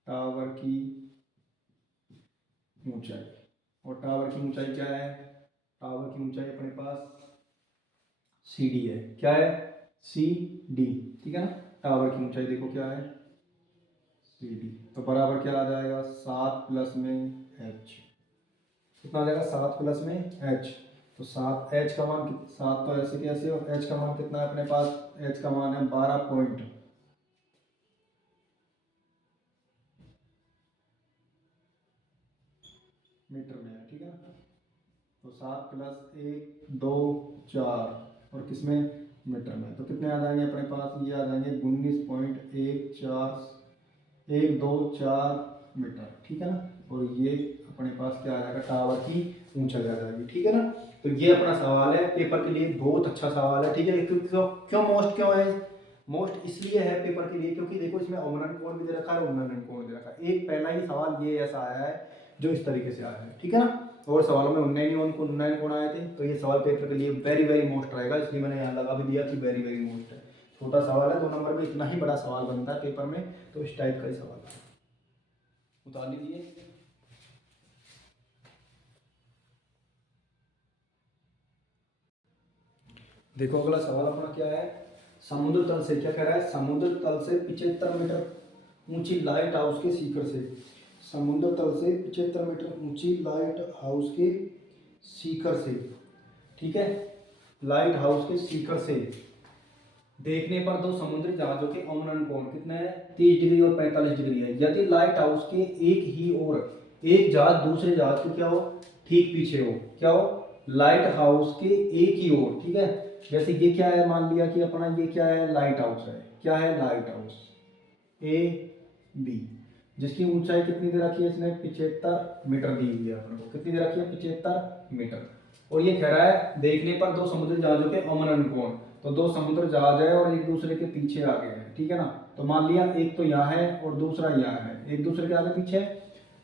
टावर की ऊंचाई, और टावर की ऊंचाई क्या है, टावर की ऊंचाई अपने पास सी डी है, क्या है सी डी। ठीक है ना, टावर की ऊंचाई देखो क्या है सी डी, तो बराबर क्या आ जाएगा 7 प्लस में एच, कितना आ जाएगा 7 प्लस में एच, तो 7 एच का मान 7 तो ऐसे कैसे, और एच का मान कितना है अपने पास, एच का मान है 12 पॉइंट मीटर में है। ठीक है, तो 7 प्लस 1 2 4 और किसमें मीटर में, तो कितने आ जाएंगे अपने पास, ये आ जाएंगे 19.124 मीटर। ठीक है ना, और ये अपने पास क्या आ जाएगा टावर की ऊंचाई आ जाएगी। ठीक है ना, तो ये अपना सवाल है पेपर के लिए, बहुत अच्छा सवाल है। ठीक है, क्यों मोस्ट क्यों है, मोस्ट इसलिए है पेपर के लिए क्योंकि देखो इसमें अवनन कोण भी दे रखा है और उन्नयन कोण दे रखा है, एक पहला ही सवाल ये ऐसा आया है जो इस तरीके से आया है। ठीक है ना, और सवालों में उन्नयन कोण आए थे, तो ये सवाल पेपर के लिए वेरी वेरी मोस्ट रहेगा, इसलिए मैंने यहाँ लगा भी दिया कि वेरी वेरी मोस्ट है। छोटा सवाल है 2 नंबर में, इतना ही बड़ा सवाल बनता है पेपर में, तो इस टाइप का ही सवाल है, उतार लीजिए। देखो अगला सवाल अपना क्या है, समुद्र तल से क्या कह रहा है, समुद्र तल से 75 मीटर ऊंची लाइट हाउस के शिखर से, समुद्र तल से 75 मीटर ऊंची लाइट हाउस के शिखर से, ठीक है, लाइट हाउस के शिखर से देखने पर दो समुद्री जहाजों के अवनयन कोण कितने हैं, 30 डिग्री और 45 डिग्री है। यदि लाइट हाउस के एक ही ओर एक जहाज दूसरे जहाज के क्या हो, ठीक पीछे हो, क्या हो, लाइट हाउस के एक ही ओर, ठीक है। जैसे ये क्या है, मान लिया कि अपना ये क्या है, लाइट हाउस है, क्या है, लाइट हाउस ए बी, जिसकी ऊंचाई कितनी दे रखी है इसने, 75 मीटर दी हुई है अपन को, कितनी दे रखी है, 75 मीटर। और ये कह रहा है देखने पर दो समुद्री जहाजों के अवनयन कोण, तो दो समुद्र जहाज है और एक दूसरे के पीछे आ गए हैं, ठीक है ना। तो मान लिया एक तो यहाँ है और दूसरा यहाँ है, एक दूसरे के आगे पीछे,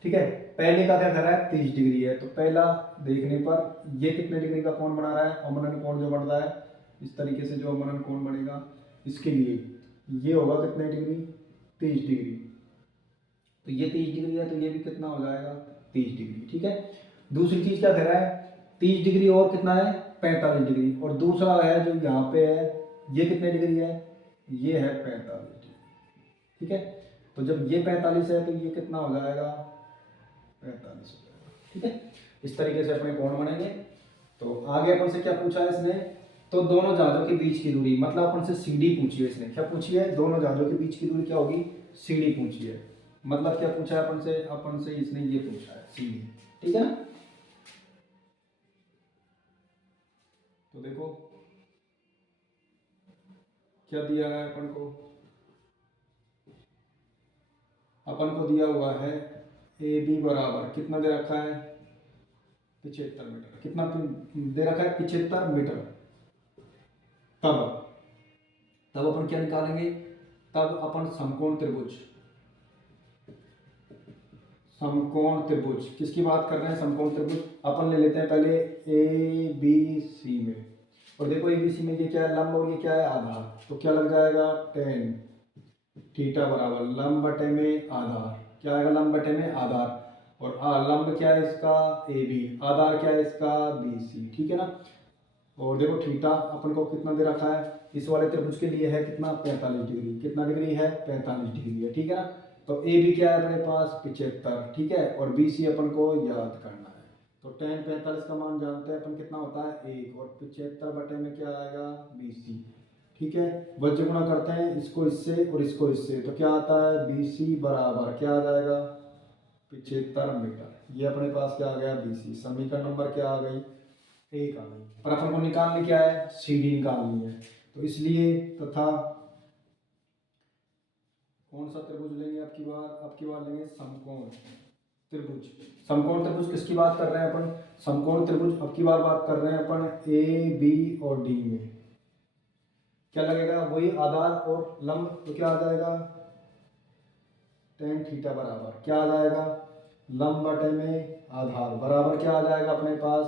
ठीक है। पहले का क्या कर रहा है, 30 डिग्री है, तो पहला देखने पर ये कितने डिग्री का कोण बना रहा है, अवनयन कोण जो बन रहा है इस तरीके से, जो अवनयन कोण बनेगा इसके लिए ये होगा कितने डिग्री, 30 डिग्री। तो ये 30 डिग्री है तो ये भी कितना हो जाएगा, 30 डिग्री, ठीक है। दूसरी चीज क्या कह रहा है, 30 डिग्री और कितना है, 45 डिग्री, और दूसरा है जो यहाँ पे है ये कितने डिग्री है, ये है 45 डिग्री, ठीक है। तो जब ये 45 है तो ये कितना हो जाएगा, 45 हो जाएगा, ठीक है। इस तरीके से अपने कोण बनेंगे। तो आगे अपन से क्या पूछा है इसने, तो दोनों जहाजों के बीच की दूरी, मतलब अपन से सीडी पूछी है इसने, क्या पूछी है, दोनों जहाजों के बीच की दूरी क्या होगी, सीडी पूछी है। मतलब क्या पूछा है अपन से इसने ये पूछा है सीडी, ठीक है ना। तो देखो क्या दिया है अपन को दिया हुआ है ए बी बराबर कितना दे रखा है, 75 मीटर, कितना दे रखा है, 75 मीटर। तब तब अपन क्या निकालेंगे, तब अपन समकोण त्रिभुज, समकोण त्रिभुज किसकी बात कर रहे हैं, समकोण त्रिभुज अपन ले लेते हैं पहले ए बी सी में। और देखो ए बी सी में ये क्या है, लंब और ये क्या है, आधार, तो क्या लग जाएगा, tan थीटा बराबर लंब बटे में आधार, क्या आएगा, लंब बटे में आधार, और लंब क्या है इसका, ए बी, आधार क्या है इसका, बी सी, ठीक है ना। और देखो थीटा अपन को कितना दे रखा है, इस वाले त्रिभुज के लिए है कितना, 45 डिग्री, कितना डिग्री है, 45 डिग्री है, ठीक है ना। तो ए बी क्या है अपने पास, 75, ठीक है, और बी सी अपन को याद करना है। तो tan 45 का मान जानते हैं अपन कितना होता है, 1, और 75 बटे में क्या आएगा, बी सी, ठीक है। वज्र गुणा करते हैं इसको इससे और इसको इससे, तो क्या आता है, बी सी बराबर क्या आ जाएगा, 75 मीटर। ये अपने पास क्या आ गया, बी सी। समीकरण नंबर क्या आ गई, 1 आ गई। पर अपन को निकालनी क्या है, सी डी निकालनी है। तो इसलिए तथा कौन सा त्रिभुज लेंगे, आपकी बार लेंगे समकोण त्रिभुज। समकोण त्रिभुज किसकी बात कर रहे हैं अपन, समकोण त्रिभुज अब की बात कर रहे हैं अपन ए बी और डी में। क्या लगेगा, वही आधार और लंब, तो क्या आ जाएगा, tan थीटा बराबर क्या आ जाएगा, लंब बटे में आधार बराबर क्या आ जाएगा अपने पास,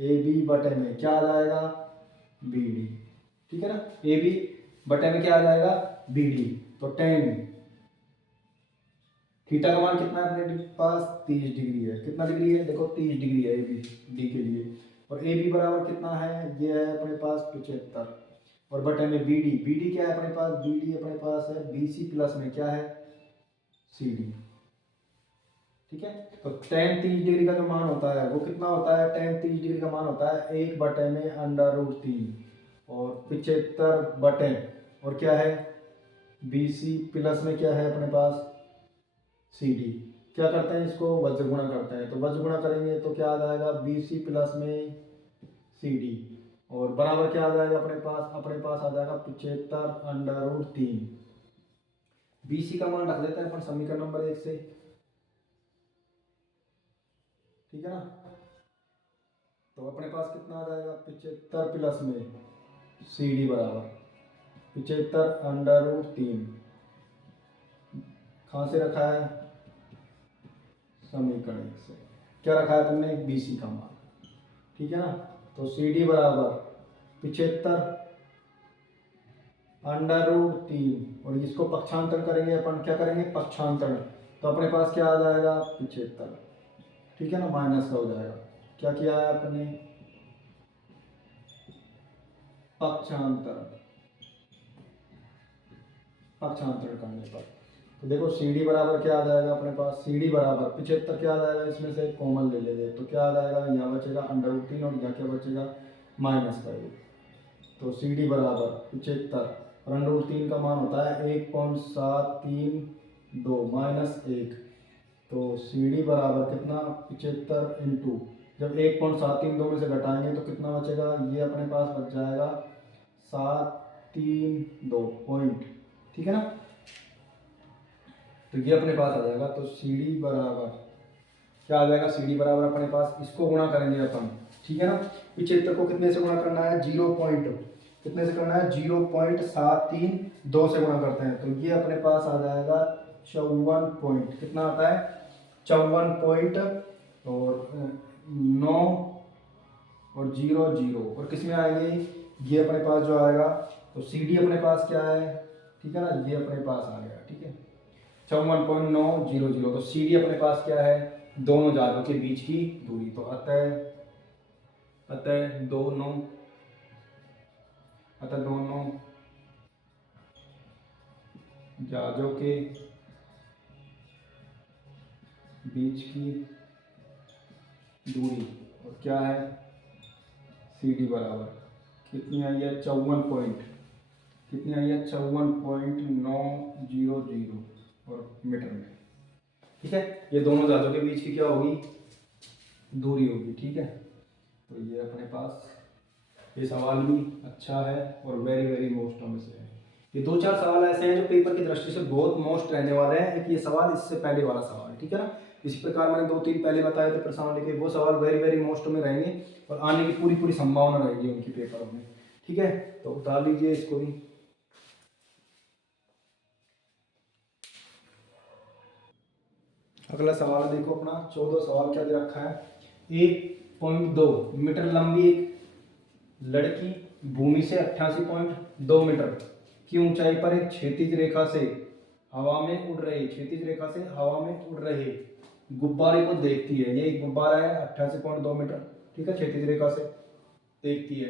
ए बी बटे में क्या आ जाएगा, बी डी, ठीक है ना। ए बी बटे में क्या आ जाएगा, बी डी। तो tan थीटा का मान कितना है अपने पास, 30 डिग्री है, कितना डिग्री है, देखो 30 डिग्री है ए बी डी के लिए, और ए बी बराबर कितना है, ये है अपने पास 75, और बटे में बी डी क्या है अपने पास, बी डी अपने पास है बी सी प्लस में क्या है, सी डी, ठीक है। तो tan 30 डिग्री का जो मान होता है वो कितना होता है, tan 30 डिग्री का मान होता है 1 बटे में √3, और 75 बटे, और क्या है, बी सी प्लस में क्या है अपने पास, सी डी। क्या करते हैं, इसको वज्र गुणा करते हैं, तो वज्र गुणा करेंगे तो क्या आ जाएगा, बी सी प्लस में सी डी, और बराबर क्या आ जाएगा अपने पास आ जाएगा 75 √3। बी सी का मान रख लेते हैं अपन समीकरण नंबर 1 से, ठीक है ना। तो अपने पास कितना आ जाएगा, 75 प्लस में सी डी बराबर 75 √3, कहाँ से रखा है, समीकरण 1 से, क्या रखा है तुमने, बी सी का मान, ठीक है ना। तो सी डी बराबर 75 √3, और इसको पक्षांतर करेंगे अपन, क्या करेंगे, पक्षांतर, तो अपने पास क्या आ जाएगा, 75, ठीक है ना, माइनस का हो जाएगा। क्या किया है अपने, पक्षांतर, पक्षांतरण करने पर। तो देखो सी डी बराबर क्या आ जाएगा अपने पास, सी डी बराबर 75 क्या आ जाएगा, इसमें से कॉमन ले लेंगे तो क्या आ जाएगा, यहाँ बचेगा √3 और यहाँ क्या बचेगा -5। तो सी डी बराबर 75 और √3 का मान होता है 1.732 -1। तो सी डी बराबर कितना 75 इंटू, जब 1.732 में से घटाएंगे तो कितना बचेगा, ये अपने पास बच जाएगा 732 पॉइंट, ठीक है ना। तो ये अपने पास आ जाएगा। तो सी डी बराबर क्या आ जाएगा, सी डी बराबर अपने पास इसको गुणा करेंगे अपन, ठीक है ना। 75 को कितने से गुणा करना है, 0 पॉइंट कितने से करना है, 0.732 से गुणा करते हैं। तो ये अपने पास आ जाएगा 54 पॉइंट, कितना आता है 54 पॉइंट और 9 और 00 और किस में आएंगे, ये अपने पास जो आएगा। तो सी डी अपने पास क्या है, ठीक है ना, ये अपने पास आ गया, ठीक है 54.900। तो सी डी अपने पास क्या है, दोनों जालों के बीच की दूरी। तो अतः दोनों जालों के बीच की दूरी और क्या है, सी डी बराबर कितनी आई है, 54 पॉइंट, कितनी आई है 54.900 और मीटर में, ठीक है। ये दोनों जालों के बीच की क्या होगी, दूरी होगी, ठीक है। तो ये अपने पास ये सवाल भी अच्छा है और वेरी वेरी मोस्ट में से है। ये 2-4 सवाल ऐसे हैं जो पेपर की दृष्टि से बहुत मोस्ट रहने वाले हैं। एक ये सवाल, इससे पहले वाला सवाल, ठीक है ना। इसी प्रकार मैंने 2-3 पहले बताए थे प्रश्न लिखे, वो सवाल वेरी वेरी मोस्ट में रहेंगे और आने की पूरी पूरी संभावना रहेगी उनकी पेपरों में, ठीक है। तो उतार लीजिए इसको भी। अगला सवाल देखो अपना 14 सवाल क्या दे रखा है। 1.2 मीटर लंबी एक लड़की भूमि से 88.2 मीटर की ऊंचाई पर एक क्षैतिज रेखा से हवा में उड़ रहे गुब्बारे को देखती है। ये एक गुब्बारा है 88.2 मीटर, ठीक है, क्षैतिज रेखा से देखती है।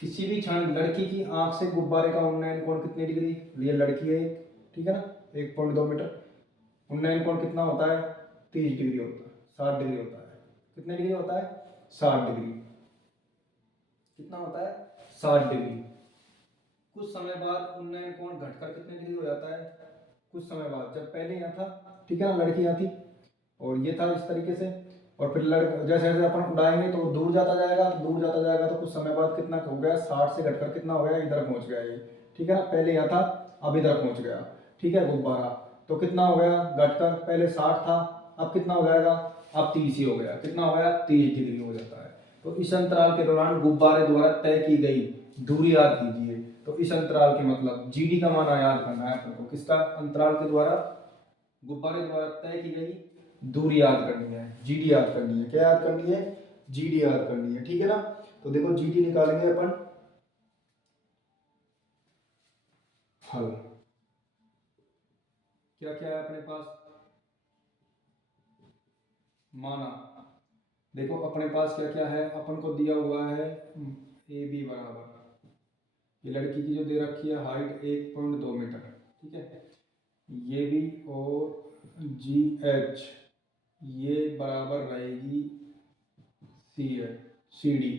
किसी भी क्षण लड़की की आंख से गुब्बारे का उन्नयन कोण कितनी डिग्री, ये लड़की है, ठीक है ना, 1.2 मीटर, उन्नयन कोण कितना होता है 30 डिग्री होता है, 60 डिग्री होता है। कितने डिग्री होता है, 60 डिग्री, कितना होता है 60 डिग्री। कुछ समय बाद उन्नयन कोण घटकर कितने डिग्री हो जाता है, कुछ समय बाद, जब पहले यहाँ था, ठीक है ना, लड़की यहाँ थी और ये था इस तरीके से, और फिर जैसे जैसे अपन उड़ाएंगे तो दूर जाता जाएगा, तो कुछ समय बाद कितना हो गया, 60 से घटकर कितना हो गया, इधर पहुंच गया ये, ठीक है ना। पहले यहाँ था, अब इधर पहुंच गया, ठीक है, गुब्बारा। तो कितना हो गया घटकर, पहले 60 था, अब कितना हो जाएगा, अब 30 ही हो गया, कितना हो गया 30 डिग्री हो जाता है। तो इस अंतराल के दौरान गुब्बारे द्वारा तय की गई दूरी याद कीजिए। तो इस अंतराल के मतलब जीडी का मान याद करना है अपन को, किसका, अंतराल के द्वारा गुब्बारे द्वारा तय की गई दूरी याद करनी है, जीडी याद करनी है। क्या याद करनी है, जीडी याद करनी है, ठीक है ना। तो देखो जीडी निकालेंगे अपन, हल क्या क्या है अपने पास, माना, देखो अपने पास क्या क्या है, अपन को दिया हुआ है ए बी बराबर, ये लड़की की जो दे रखी है हाइट 1.2 मीटर, ठीक है, ये भी और जी एच ये बराबर रहेगी सी डी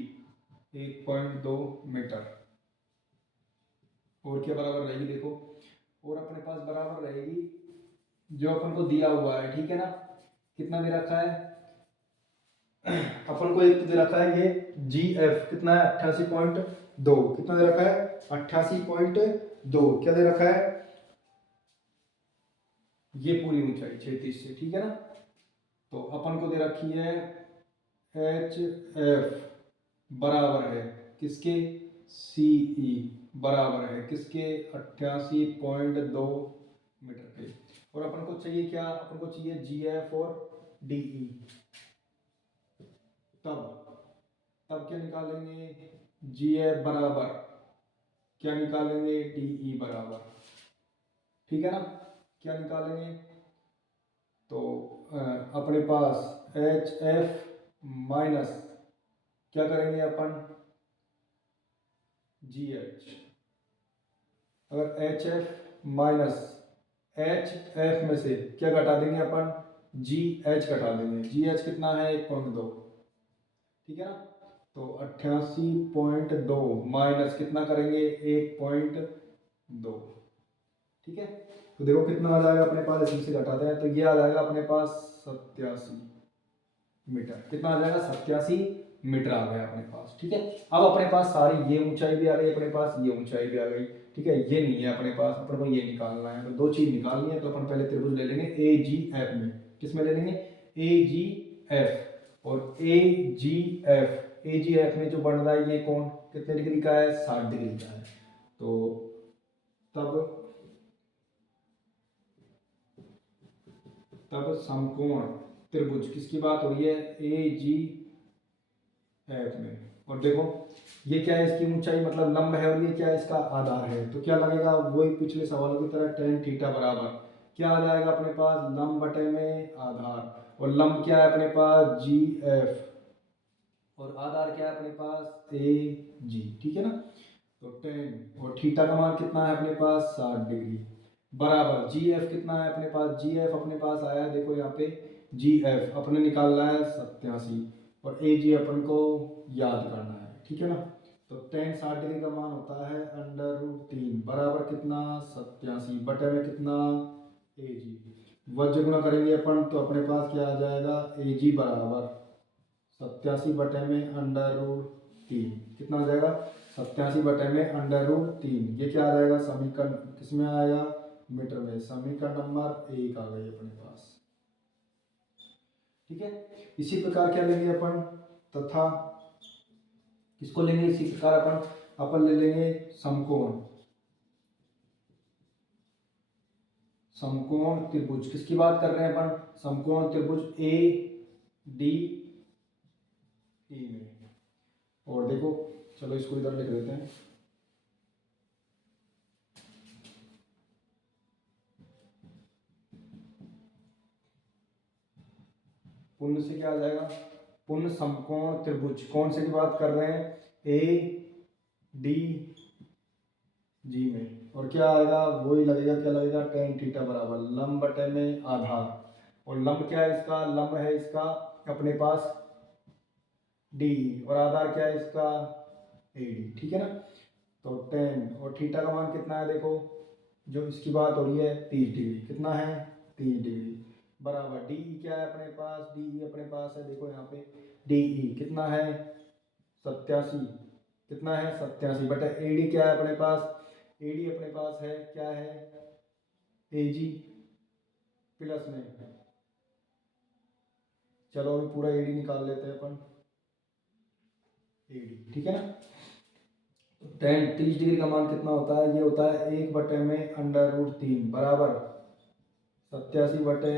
1.2 मीटर, और क्या बराबर रहेगी देखो, और अपने पास बराबर रहेगी जो अपन को दिया हुआ है, ठीक है ना, कितना दे रखा है अपन को, एक दे रखा है ये जी एफ कितना है 88.2, कितना दे रखा है 88.2, क्या दे रखा है ये पूरी ऊंचाई 36 से, ठीक है ना। तो अपन को दे रखी है एच एफ बराबर है किसके, सी ई बराबर है किसके 88.2 मीटर के, और अपन को चाहिए क्या, अपन को चाहिए जी एफ और डी ई। तब क्या निकालेंगे, जी एफ बराबर क्या निकालेंगे, डी ई बराबर, ठीक है ना, क्या निकालेंगे। तो अपने पास एच एफ माइनस क्या करेंगे अपन, जी एच, अगर H F minus H F में से क्या घटा देंगे अपन, जी एच घटा देंगे। जी एच कितना है 1.2, ठीक है ना। तो 88.2 माइनस कितना करेंगे 1.2, ठीक है। तो देखो कितना आ जाएगा अपने पास, इसमें से घटाते हैं तो ये आ जाएगा अपने पास 87 मीटर। कितना आ जाएगा 87 मीटर आ गया अपने पास, ठीक है। अब अपने पास सारी ये ऊंचाई भी आ गई, अपने पास ये ऊंचाई भी आ गई, ठीक है। ये नहीं है अपने पास, अपन को ये निकालना है। तो दो चीज निकालनी है, तो अपन पहले त्रिभुज ले लेंगे ए जी एफ में। किस में ले लेंगे, ए जी एफ। और ए जी एफ में जो बन रहा है ये कोण कितने डिग्री का है, 60 डिग्री का है। तो तब समकोण त्रिभुज किसकी बात हो रही है, ए जी एफ में। और देखो ये क्या है, इसकी ऊंचाई मतलब लंब है, और ये क्या है, इसका आधार है। तो क्या लगेगा, वही पिछले सवालों की तरह tan थीटा बराबर क्या आ जाएगा अपने पास, लंब बटे में आधार। और लंब क्या है अपने पास, जी एफ, और आधार क्या है अपने पास, ए जी, ठीक है ना। तो tan और थीटा का मान कितना है अपने पास, 60 डिग्री, बराबर जी एफ कितना है अपने पास, जी एफ अपने पास आया है, देखो यहाँ पे जी एफ अपने निकालना है 87, और ए जी अपन को याद करना है, ठीक है ना। तो tan 60 डिग्री का मान होता है √3 बराबर कितना 87 बटे में कितना ए जी। वज्र गुणा करेंगे अपन तो अपने पास क्या आ जाएगा, ए जी बराबर 87 बटे में √3, कितना आ जाएगा 87 बटे में √3। ये क्या आ जाएगा समीकरण, किसमें आएगा, मीटर में। समीकरण नंबर 1 आ गई अपने पास, ठीक है। इसी प्रकार क्या लेंगे अपन, तथा किसको लेंगे, इसी प्रकार अपन ले लेंगे समकोण त्रिभुज। किसकी बात कर रहे हैं अपन, समकोण त्रिभुज ए डी ई में। और देखो चलो इसको इधर लिख देते हैं, पुण्य से क्या आ जाएगा, पुण्य समकोण त्रिभुज, कौन से की बात कर रहे हैं, ए डी जी में। और क्या आएगा, वही लगेगा, क्या लगेगा tan थीटा बराबर लंब बटे में आधार। और लंब क्या है इसका, लंब है इसका अपने पास डी, और आधार क्या है इसका ए डी, ठीक है ना। तो tan और थीटा का मान कितना है, देखो जो इसकी बात हो रही है 30 डिग्री, कितना है 30 डिग्री, बराबर डी क्या है अपने पास, डी अपने पास है, देखो यहाँ पे डी कितना है 87, कितना है 87 बटे ए डी क्या है अपने पास, ए डी अपने पास है क्या है, ए जी प्लस में, चलो अभी पूरा ए डी निकाल लेते हैं अपन, ए डी, ठीक है ना। tan 30 डिग्री का मान कितना होता है, ये होता है 1 बटे में √3 बराबर 87 बटे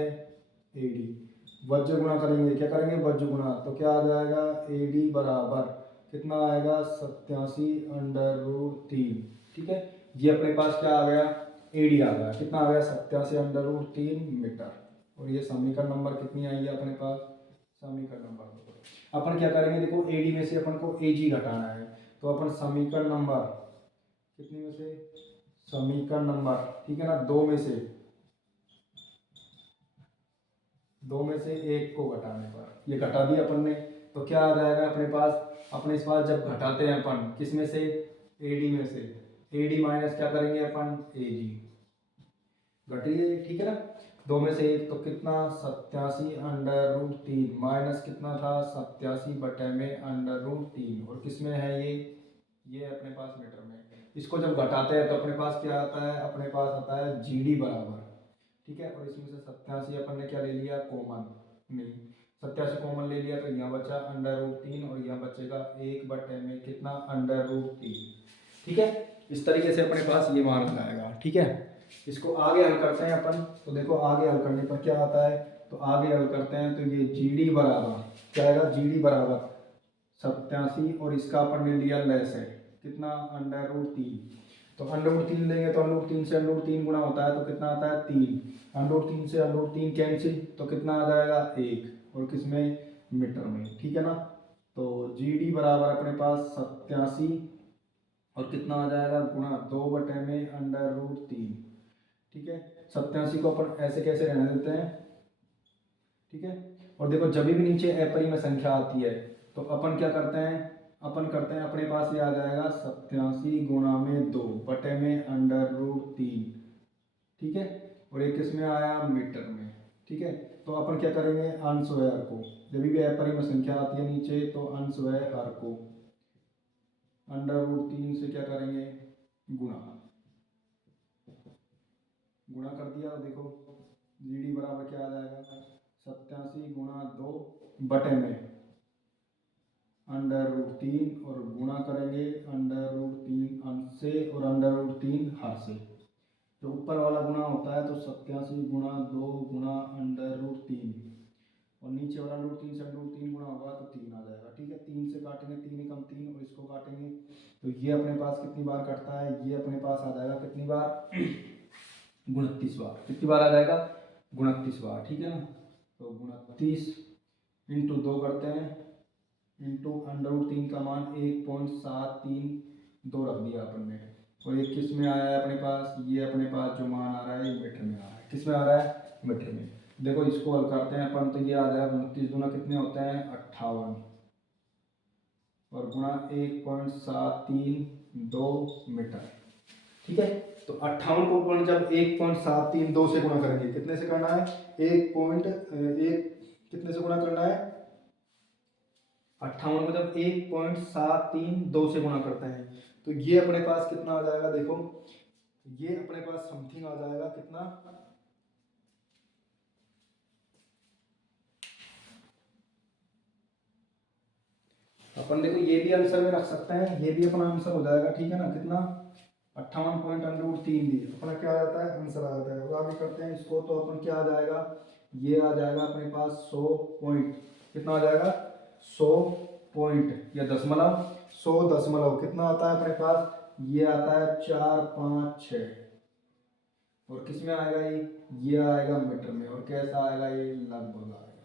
ए डी। वज्र गुणा करेंगे, क्या करेंगे वज्र गुणा, तो क्या आ जाएगा ए डी बराबर कितना आएगा 87 √3, ठीक है। ये अपने पास क्या आ गया, ए डी आ गया, कितना आ गया 87 √3 मीटर। और ये समीकरण नंबर कितनी आई है अपने पास, समीकरण नंबर 2। अपन क्या करेंगे, देखो ए डी में से अपन को ए जी घटाना है, तो अपन समीकरण नंबर कितनी में से, समीकरण नंबर, ठीक है ना, दो में से एक को घटाने पर, ये घटा दिया अपन ने, तो क्या आ जाएगा अपने पास, अपने इस बार जब घटाते हैं अपन किस में से, ए डी में से, ए डी माइनस क्या करेंगे अपन ए जी, घटिए, ठीक है ना। दो में से एक तो कितना 87 √3 माइनस कितना था 87 बटे में √3, और किस में है ये अपने पास मीटर में। इसको जब घटाते हैं तो अपने पास क्या आता है, अपने पास आता है जी डी बराबर, ठीक है। और इसमें से 87 अपन ने क्या ले लिया कॉमन, नहीं 87 कॉमन ले लिया, तो यहाँ बचा √3, और यहाँ बचेगा 1 बटे में कितना √3, ठीक है। इस तरीके से अपने पास ये मान आएगा, ठीक है। इसको आगे हल करते हैं अपन, तो देखो आगे हल करने पर क्या आता है, तो आगे हल करते हैं तो ये जी डी बराबर क्या आएगा, जी डी बराबर 87, और इसका अपन ने लिया लेस है कितना √3, तो √3 लेंगे तो √3 से √3 गुना होता है, तो कितना आता है 3, √3 से √3 कैंसिल, तो कितना आ जाएगा 1, और किसमें मीटर में, ठीक है ना। तो जी डी बराबर अपने पास 87, और कितना आ जाएगा गुणा 2 बटे में √3, ठीक है। 87 को अपन ऐसे कैसे रहने देते हैं, ठीक है। और देखो जब भी नीचे अपरिमेय संख्या आती है तो अपन क्या करते हैं, अपन करते हैं अपने पास ये आ जाएगा 87 गुणा में 2 बटे में √3, ठीक है। और एक किसमें आया, मीटर में, ठीक है। तो अपन क्या करेंगे, अंश व हर को, जब भी अपरिमेय संख्या आती है नीचे तो अंश व हर को √3 से क्या करेंगे, गुणा गुणा कर दिया। देखो जीडी बराबर क्या आ जाएगा, 87 गुणा 2 बटे में √3 और गुणा करेंगे √3 अंश से और √3 हर से। जो ऊपर वाला गुणा होता है तो 87 गुणा 2 गुणा √3 और नीचे वाला √3 से √3 गुणा होगा तो 3 आ जाएगा, ठीक है। 3 से काटेंगे, 3 एकम 3 और इसको काटेंगे तो ये अपने पास कितनी बार कटता है, ये अपने पास आ जाएगा कितनी बार 29 बार। कितनी बार आ जाएगा, 29 बार, ठीक है ना। तो 29 इंटू 2 करते हैं इंटू √3 का मान 1.732 रख दिया अपन ने। और ये किस में आया है अपने पास, ये अपने पास जो मान आ रहा है ये मीटर में आ रहा है। किस में आ रहा है, मीटर में। देखो इसको हल करते हैं अपन तो ये आ जाएगा 29 दूना कितने होते हैं 58 और गुणा 1.732 मीटर, ठीक है। तो 58 को अपन जब 1.732 से गुणा करेंगे, कितने से करना है, 1.1 कितने से गुणा करना है, 58 को जब 1.732 से गुणा करते हैं तो ये अपने पास कितना आ जाएगा, देखो ये अपने पास समथिंग आ जाएगा कितना, अपन देखो ये भी आंसर में रख सकते हैं, ये भी अपना आंसर हो जाएगा, ठीक है ना। कितना 58.3 दी अपना क्या आ जाता है, आंसर आ जाता है। और आगे करते हैं इसको तो अपन क्या आ जाएगा, ये आ जाएगा अपने पास 100 पॉइंट, कितना आ जाएगा 100 पॉइंट या दशमलव, 100 दशमलव कितना आता है अपने पास, ये आता है 456 और किस में आएगा ये आएगा मीटर में। और कैसा आएगा, ये लगभग आएगा,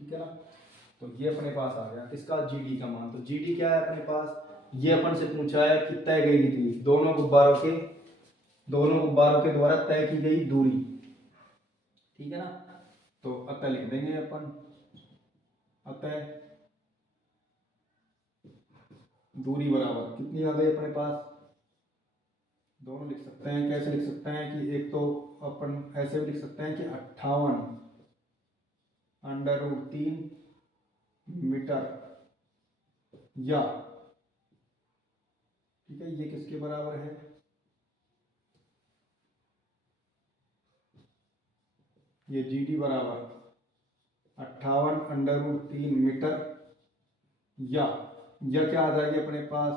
ठीक है ना। तो ये अपने पास आ गया किसका, जीडी का मान। तो जीडी क्या है अपने पास, ये अपन से पूछा है कि तय गई थी दोनों गुब्बारों के द्वारा तय की गई दूरी, ठीक है ना। तो अतः लिख देंगे अपन, अतः दूरी बराबर कितनी आ गई अपने पास, दोनों लिख सकते हैं। कैसे लिख सकते हैं कि एक तो अपन ऐसे भी लिख सकते हैं कि 58 √3 मीटर या, ठीक है, ये किसके बराबर है, ये जीडी बराबर 58 √3 मीटर या क्या आ जाएगी अपने पास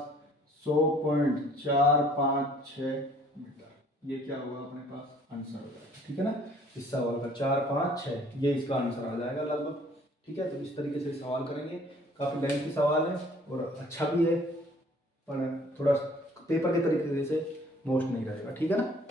100.456 मीटर। ये क्या होगा अपने पास, आंसर हो जाएगा, ठीक है ना। इस सवाल का 456 ये इसका आंसर आ जाएगा लगभग, ठीक है। तो इस तरीके से सवाल करेंगे, काफ़ी लेंथी सवाल है और अच्छा भी है, पर थोड़ा पेपर के तरीके से मोस्ट नहीं रहेगा, ठीक है ना।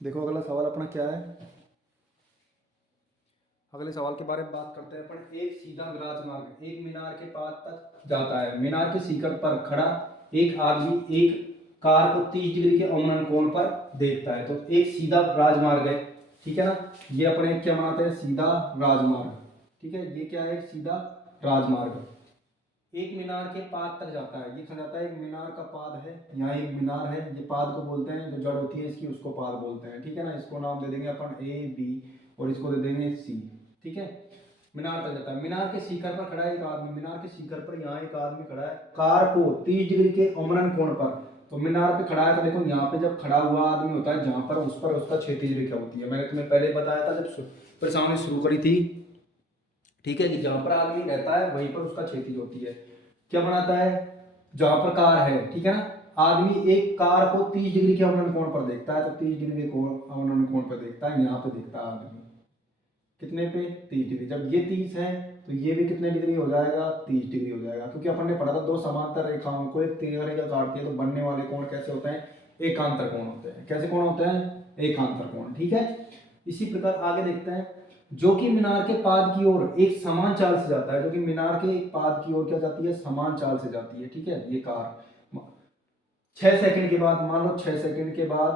देखो अगला सवाल अपना क्या है। अगले सवाल के बारे में बात करते हैं अपन। एक सीधा विराजमान एक मीनार के पास तक जाता है। मीनार के शिखर पर खड़ा एक आदमी एक कार को 30 डिग्री के अवनन कोण पर देखता है। तो एक सीधा राजमार्ग है, ठीक है ना। ये अपने क्या बनाते हैं, सीधा राजमार्ग, ठीक है। ये क्या है, एक सीधा राजमार्ग एक मीनार के पाद तक जाता है। ये कहा जाता है एक मीनार का पाद है, यहाँ एक मीनार है, ये पाद को बोलते हैं, जो जड़ होती है इसकी उसको पाद बोलते हैं, ठीक है ना। इसको नाम दे देंगे अपन ए बी और इसको दे देंगे सी, ठीक है। मीनार तक जाता है। मीनार के शिखर पर खड़ा है एक आदमी। मीनार के शिखर पर यहाँ एक आदमी खड़ा है कार को 30 डिग्री के अवनन कोण पर। तो मीनार पे खड़ा है, तो देखो यहाँ पे जब खड़ा हुआ आदमी होता है जहां पर उसका क्षैतिज रेखा होती है। मैंने तुम्हें पहले बताया था जब परेशानी शुरू करी थी, ठीक है, कि जहां पर आदमी रहता है वहीं पर उसका क्षैतिज होती है। क्या बनाता है, जहां पर कार है, ठीक है ना। आदमी एक कार को 30 डिग्री के अवनन कोण पर देखता है। तो 30 डिग्री के अवनन कोण पर देखता है, यहाँ पे देखता है आदमी कितने पे, 30 डिग्री। जब ये 30 है तो ये भी कितने डिग्री हो जाएगा, 30 डिग्री हो जाएगा। क्योंकि अपन ने पढ़ा था दो समांतर रेखाओं को एक तिरछा रेखा काटती है तो बनने वाले कोण कैसे होते हैं, एकांतर कोण होते हैं। कैसे कोण होते हैं, एकांतर कोण, ठीक है। इसी प्रकार आगे देखते हैं, जो कि मीनार के पाद की ओर एक समान चाल से जाता है। जो कि मीनार के एक पाद की ओर क्या जाती है, समान चाल से जाती है, ठीक है। ये कार 6 सेकंड के बाद, मान लो 6 सेकंड के बाद,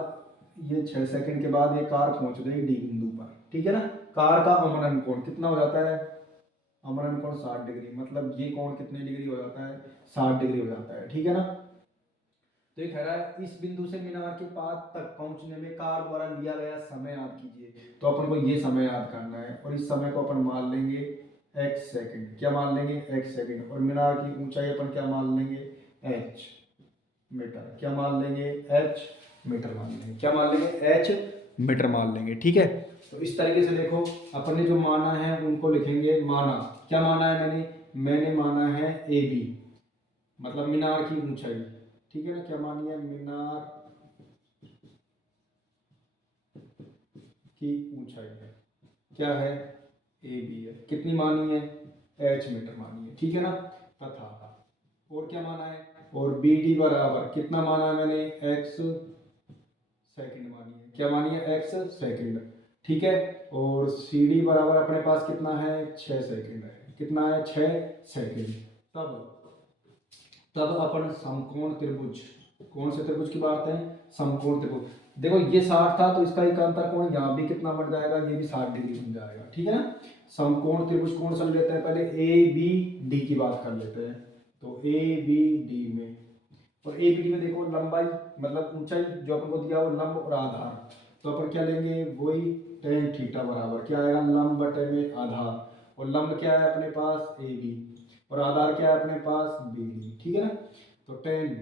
ये 6 सेकंड के बाद ये कार पहुंच गई डी बिंदु पर, ठीक है ना। कार का अवनन कोण कितना हो जाता है, अवनन कोण 60 डिग्री, मतलब ये कोण कितने डिग्री हो जाता है, 60 डिग्री हो जाता है, ठीक है ना। तो ये कह रहा है इस बिंदु से मीनार के पाद तक पहुंचने में कार द्वारा लिया गया समय याद कीजिए। तो अपन को ये समय याद करना है और इस समय को अपन मान लेंगे x सेकंड। क्या मान लेंगे, x सेकंड। और मीनार की ऊंचाई अपन क्या मान लेंगे, h मीटर। क्या मान लेंगे, h मीटर मान लेंगे। क्या मान लेंगे, h मीटर मान लेंगे, ठीक है। तो इस तरीके से देखो अपन ने जो माना है उनको लिखेंगे। माना, क्या माना है मैंने माना है ए बी, मतलब मीनार की ऊंचाई, ठीक है ना। क्या मानी है, मीनार की ऊंचाई है, क्या है, ए बी है। कितनी मानी है, h मीटर मानी है, ठीक है ना। तथा और क्या माना है, और बी डी बराबर कितना माना है मैंने, x सेकंड मानी है। क्या मानी है, x सेकंड, ठीक है। और सी डी बराबर अपने पास कितना है, 6 सेकंड है। कितना है, 6 सेकंड। तब तब अपन समकोण त्रिभुज, कौन से त्रिभुज की बात है, समकोण त्रिभुज। देखो ये 60 था तो इसका एकांतर कोण यहाँ भी कितना बन जाएगा, ये भी 60 डिग्री बन जाएगा, ठीक है ना। समकोण त्रिभुज कौन सा लेते हैं, पहले ए बी डी की बात कर लेते हैं। तो ए बी डी में, और ए बी डी में देखो लंबाई मतलब ऊंचाई जो अपन को दिया वो लंब और आधार। तो अपन क्या लेंगे, वही tan थीटा बराबर क्या आएगा, लंब बटे में आधार। और लंब क्या है अपने पास, ए बी, और आधार क्या है अपने पास, बी डी, ठीक है ना। तो tan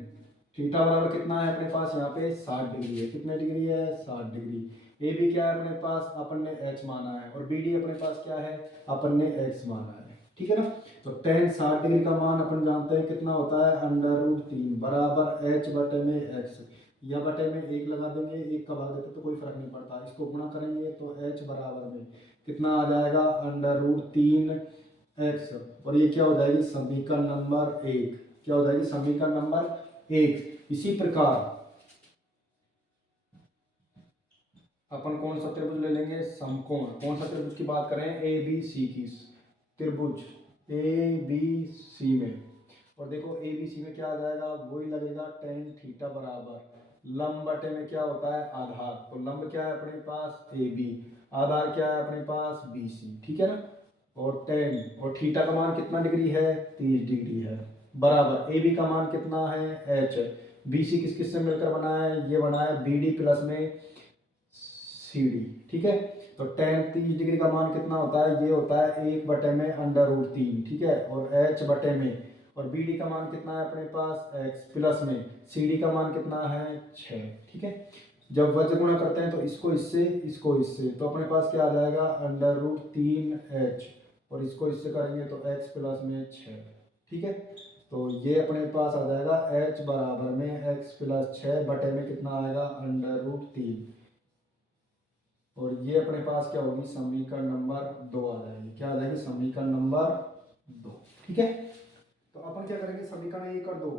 थीटा बराबर कितना है अपने पास, यहाँ पे 60 डिग्री है। कितने डिग्री है, 60 डिग्री। ए बी क्या है अपने पास, अपन ने h माना है, और बी डी अपने पास क्या है, अपन ने x माना है, ठीक है ना। तो tan 60 डिग्री का मान अपन जानते हैं कितना होता है, √3 बराबर h बटे में x। या बटे में 1 लगा देंगे, 1 का भाग देते तो कोई फर्क नहीं पड़ता। इसको गुणा करेंगे तो h बराबर में कितना आ जाएगा, √3x। और ये क्या हो जाएगी, समीकरण नंबर 1। क्या हो जाएगी, समीकरण नंबर 1। इसी प्रकार अपन कौन सा त्रिभुज ले लेंगे, समकोण। कौन सा त्रिभुज की बात करें, ए बी सी की, त्रिभुज ए बी सी में। और देखो ए बी सी में क्या आ जाएगा, वही लगेगा tan थीटा बराबर लंब बटे में क्या होता है, आधार। तो लंब क्या है अपने पास, ए बी, आधार क्या है अपने पास, बी सी, ठीक है ना। और tan और थीटा का मान कितना डिग्री है, 30 डिग्री है, बराबर ए बी का मान कितना है, h। बी सी किस किस से मिलकर बना है, ये बना है बी डी प्लस में सी डी, ठीक है। तो tan 30 डिग्री का मान कितना होता है, ये होता है 1 बटे में √3, ठीक है। और h बटे में, और बी डी का मान कितना है अपने पास, x प्लस में सी डी का मान कितना है, 6, ठीक है। जब वज्र गुणा करते हैं तो इसको इससे, इसको इससे, तो अपने पास क्या आ जाएगा, √3h। और इसको इससे करेंगे तो x प्लस में 6, ठीक है। तो ये अपने पास आ जाएगा h बराबर में x प्लस 6 बटे में कितना आएगा, √3। और ये अपने पास क्या होगी, समीकरण नंबर 2 आ जाएगी। क्या आ जाएगी, समीकरण नंबर 2, ठीक है। तो अपन क्या करेंगे, समीकरण 1 और 2,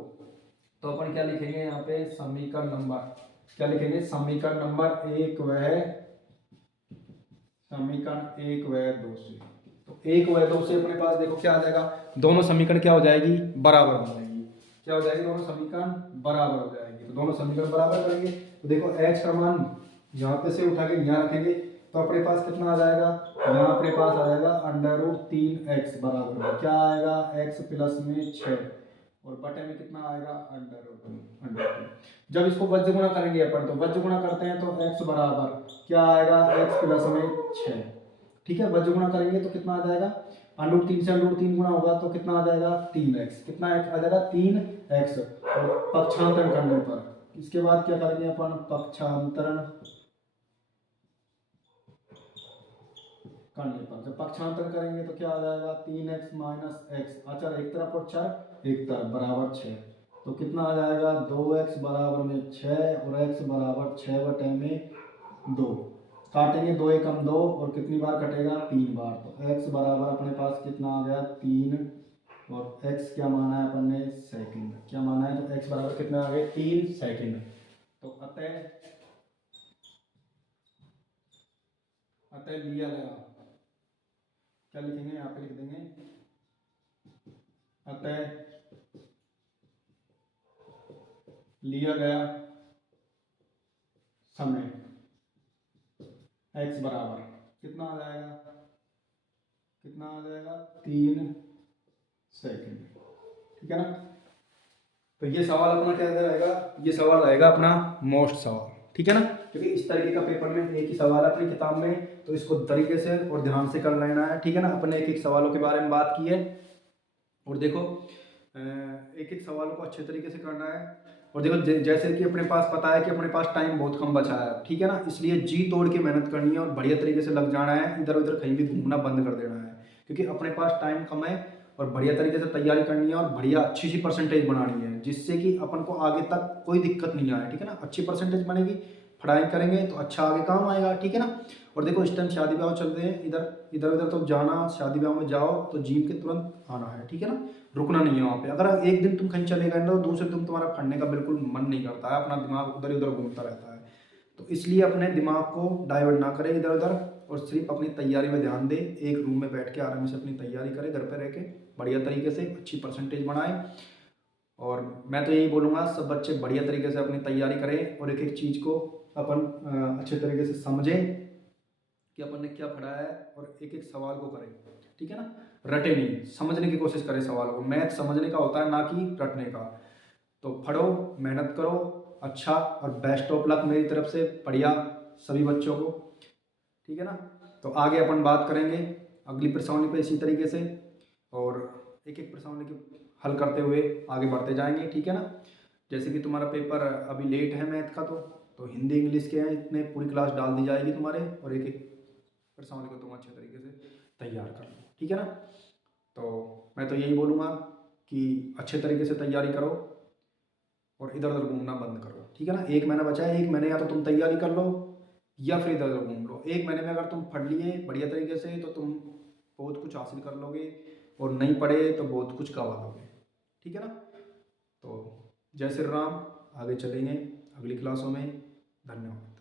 तो अपन क्या लिखेंगे यहाँ पे, समीकरण नंबर क्या लिखेंगे, समीकरण नंबर 1 व समीकरण 1 व 2 से। तो 1 व 2 से अपने पास देखो क्या आ जाएगा, दोनों समीकरण क्या हो जाएगी, बराबर हो जाएगी। क्या हो जाएगी, दोनों समीकरण बराबर हो जाएगी। तो दोनों समीकरण बराबर करेंगे तो देखो x का मान यहाँ पे से उठा के यहाँ रखेंगे तो अपने पास कितना आ जाएगा, यहाँ अपने पास आ जाएगा √3x बराबर में क्या आएगा, x प्लस में 6 और बटे में कितना आएगा, √2। जब इसको वज्र गुणा करेंगे अपन, तो वज्र गुणा करते हैं तो x बराबर क्या आएगा, x प्लस में 6। ठीक है, वज्र गुणा करेंगे तो कितना आ जाएगा, √3 से √3 गुणा होगा तो कितना आ जाएगा, 3x। कितना आ जाएगा, 3x। और पक्षांतरण करने पर इसके बाद क्या करेंगे अपन, पक्षांतरण करने पर जब पक्षांतरण करेंगे तो क्या आ जाएगा, 3x माइनस x, अचर एक तरफ और चर एक तरफ बराबर 6। तो कितना आ जाएगा, 2x बराबर में 6 और x बराबर 6 बटे में 2। काटेंगे 2 एकम 2 और कितनी बार कटेगा, 3 बार। तो x बराबर अपने पास कितना आ गया, 3 और x क्या माना है अपन ने, सेकंड। क्या माना है, तो x बराबर कितना आ गए, 3 सेकंड। तो अतः लिया गया, क्या लिखेंगे यहाँ पे लिख देंगे, अतः लिया गया समय x बराबर कितना आ जाएगा, कितना आ जाएगा, 3 सेकंड। ठीक है ना। तो ये सवाल अपना क्या रहेगा, ये सवाल रहेगा अपना मोस्ट सवाल। ठीक है ना, क्योंकि इस तरीके का पेपर में एक ही सवाल है अपनी किताब में, तो इसको तरीके से और ध्यान से कर लेना है। ठीक है ना, अपने एक एक सवालों के बारे में बात की है और देखो एक एक सवाल को अच्छे तरीके से करना है। और देखो जैसे कि अपने पास पता है कि अपने पास टाइम बहुत कम बचा है, ठीक है ना, इसलिए जी तोड़ के मेहनत करनी है और बढ़िया तरीके से लग जाना है, इधर उधर कहीं भी घूमना बंद कर देना है, क्योंकि अपने पास टाइम कम है और बढ़िया तरीके से तैयारी करनी है और बढ़िया अच्छी सी परसेंटेज बनानी है, जिससे कि अपन को आगे तक कोई दिक्कत नहीं आए। ठीक है ना, अच्छी परसेंटेज बनेगी, पढ़ाई करेंगे तो अच्छा आगे काम आएगा। ठीक है ना। और देखो इस टाइम शादी ब्याह चल रहे हैं, इधर इधर उधर तो जाना, शादी ब्याह में जाओ तो जीव के तुरंत आना है। ठीक है ना, रुकना नहीं है वहाँ पे। अगर एक दिन तुम कहीं चले गए ना तो दूसरे दिन तुम्हारा पढ़ने का बिल्कुल मन नहीं करता है, अपना दिमाग उधर उधर घूमता रहता है। तो इसलिए अपने दिमाग को डाइवर्ट ना करें इधर उधर और सिर्फ अपनी तैयारी में ध्यान दें। एक रूम में बैठ के आराम से अपनी तैयारी करें, घर पर रह के बढ़िया तरीके से अच्छी परसेंटेज बनाएं। और मैं तो यही बोलूँगा सब बच्चे बढ़िया तरीके से अपनी तैयारी करें और एक एक चीज़ को अपन अच्छे तरीके से समझें कि अपन ने क्या पढ़ा है और एक एक सवाल को करें। ठीक है ना, रटे नहीं, समझने की कोशिश करें सवाल को। मैथ समझने का होता है ना कि रटने का। तो पढ़ो, मेहनत करो, अच्छा और बेस्ट ऑफ लक मेरी तरफ से बढ़िया सभी बच्चों को। ठीक है ना, तो आगे अपन बात करेंगे अगली प्रश्नावली पे इसी तरीके से और एक एक प्रश्नावली के हल करते हुए आगे बढ़ते जाएंगे। ठीक है ना, जैसे कि तुम्हारा पेपर अभी लेट है मैथ का, तो हिंदी इंग्लिश के हैं इतने पूरी क्लास डाल दी जाएगी तुम्हारे और एक एक प्रश्नावली को तुम अच्छे तरीके से तैयार कर लो। ठीक है ना, तो मैं तो यही बोलूँगा कि अच्छे तरीके से तैयारी करो और इधर उधर घूमना बंद करो। ठीक है ना, 1 महीना बचा है, 1 महीने या तो तुम तैयारी कर लो या फिर इधर उधर घूम लो। 1 महीने में अगर तुम पढ़ लिए बढ़िया तरीके से तो तुम बहुत कुछ हासिल कर लोगे और नहीं पढ़े तो बहुत कुछ गवा दोगे। ठीक है ना, तो जय श्री राम, आगे चलेंगे अगली क्लासों में। धन्यवाद।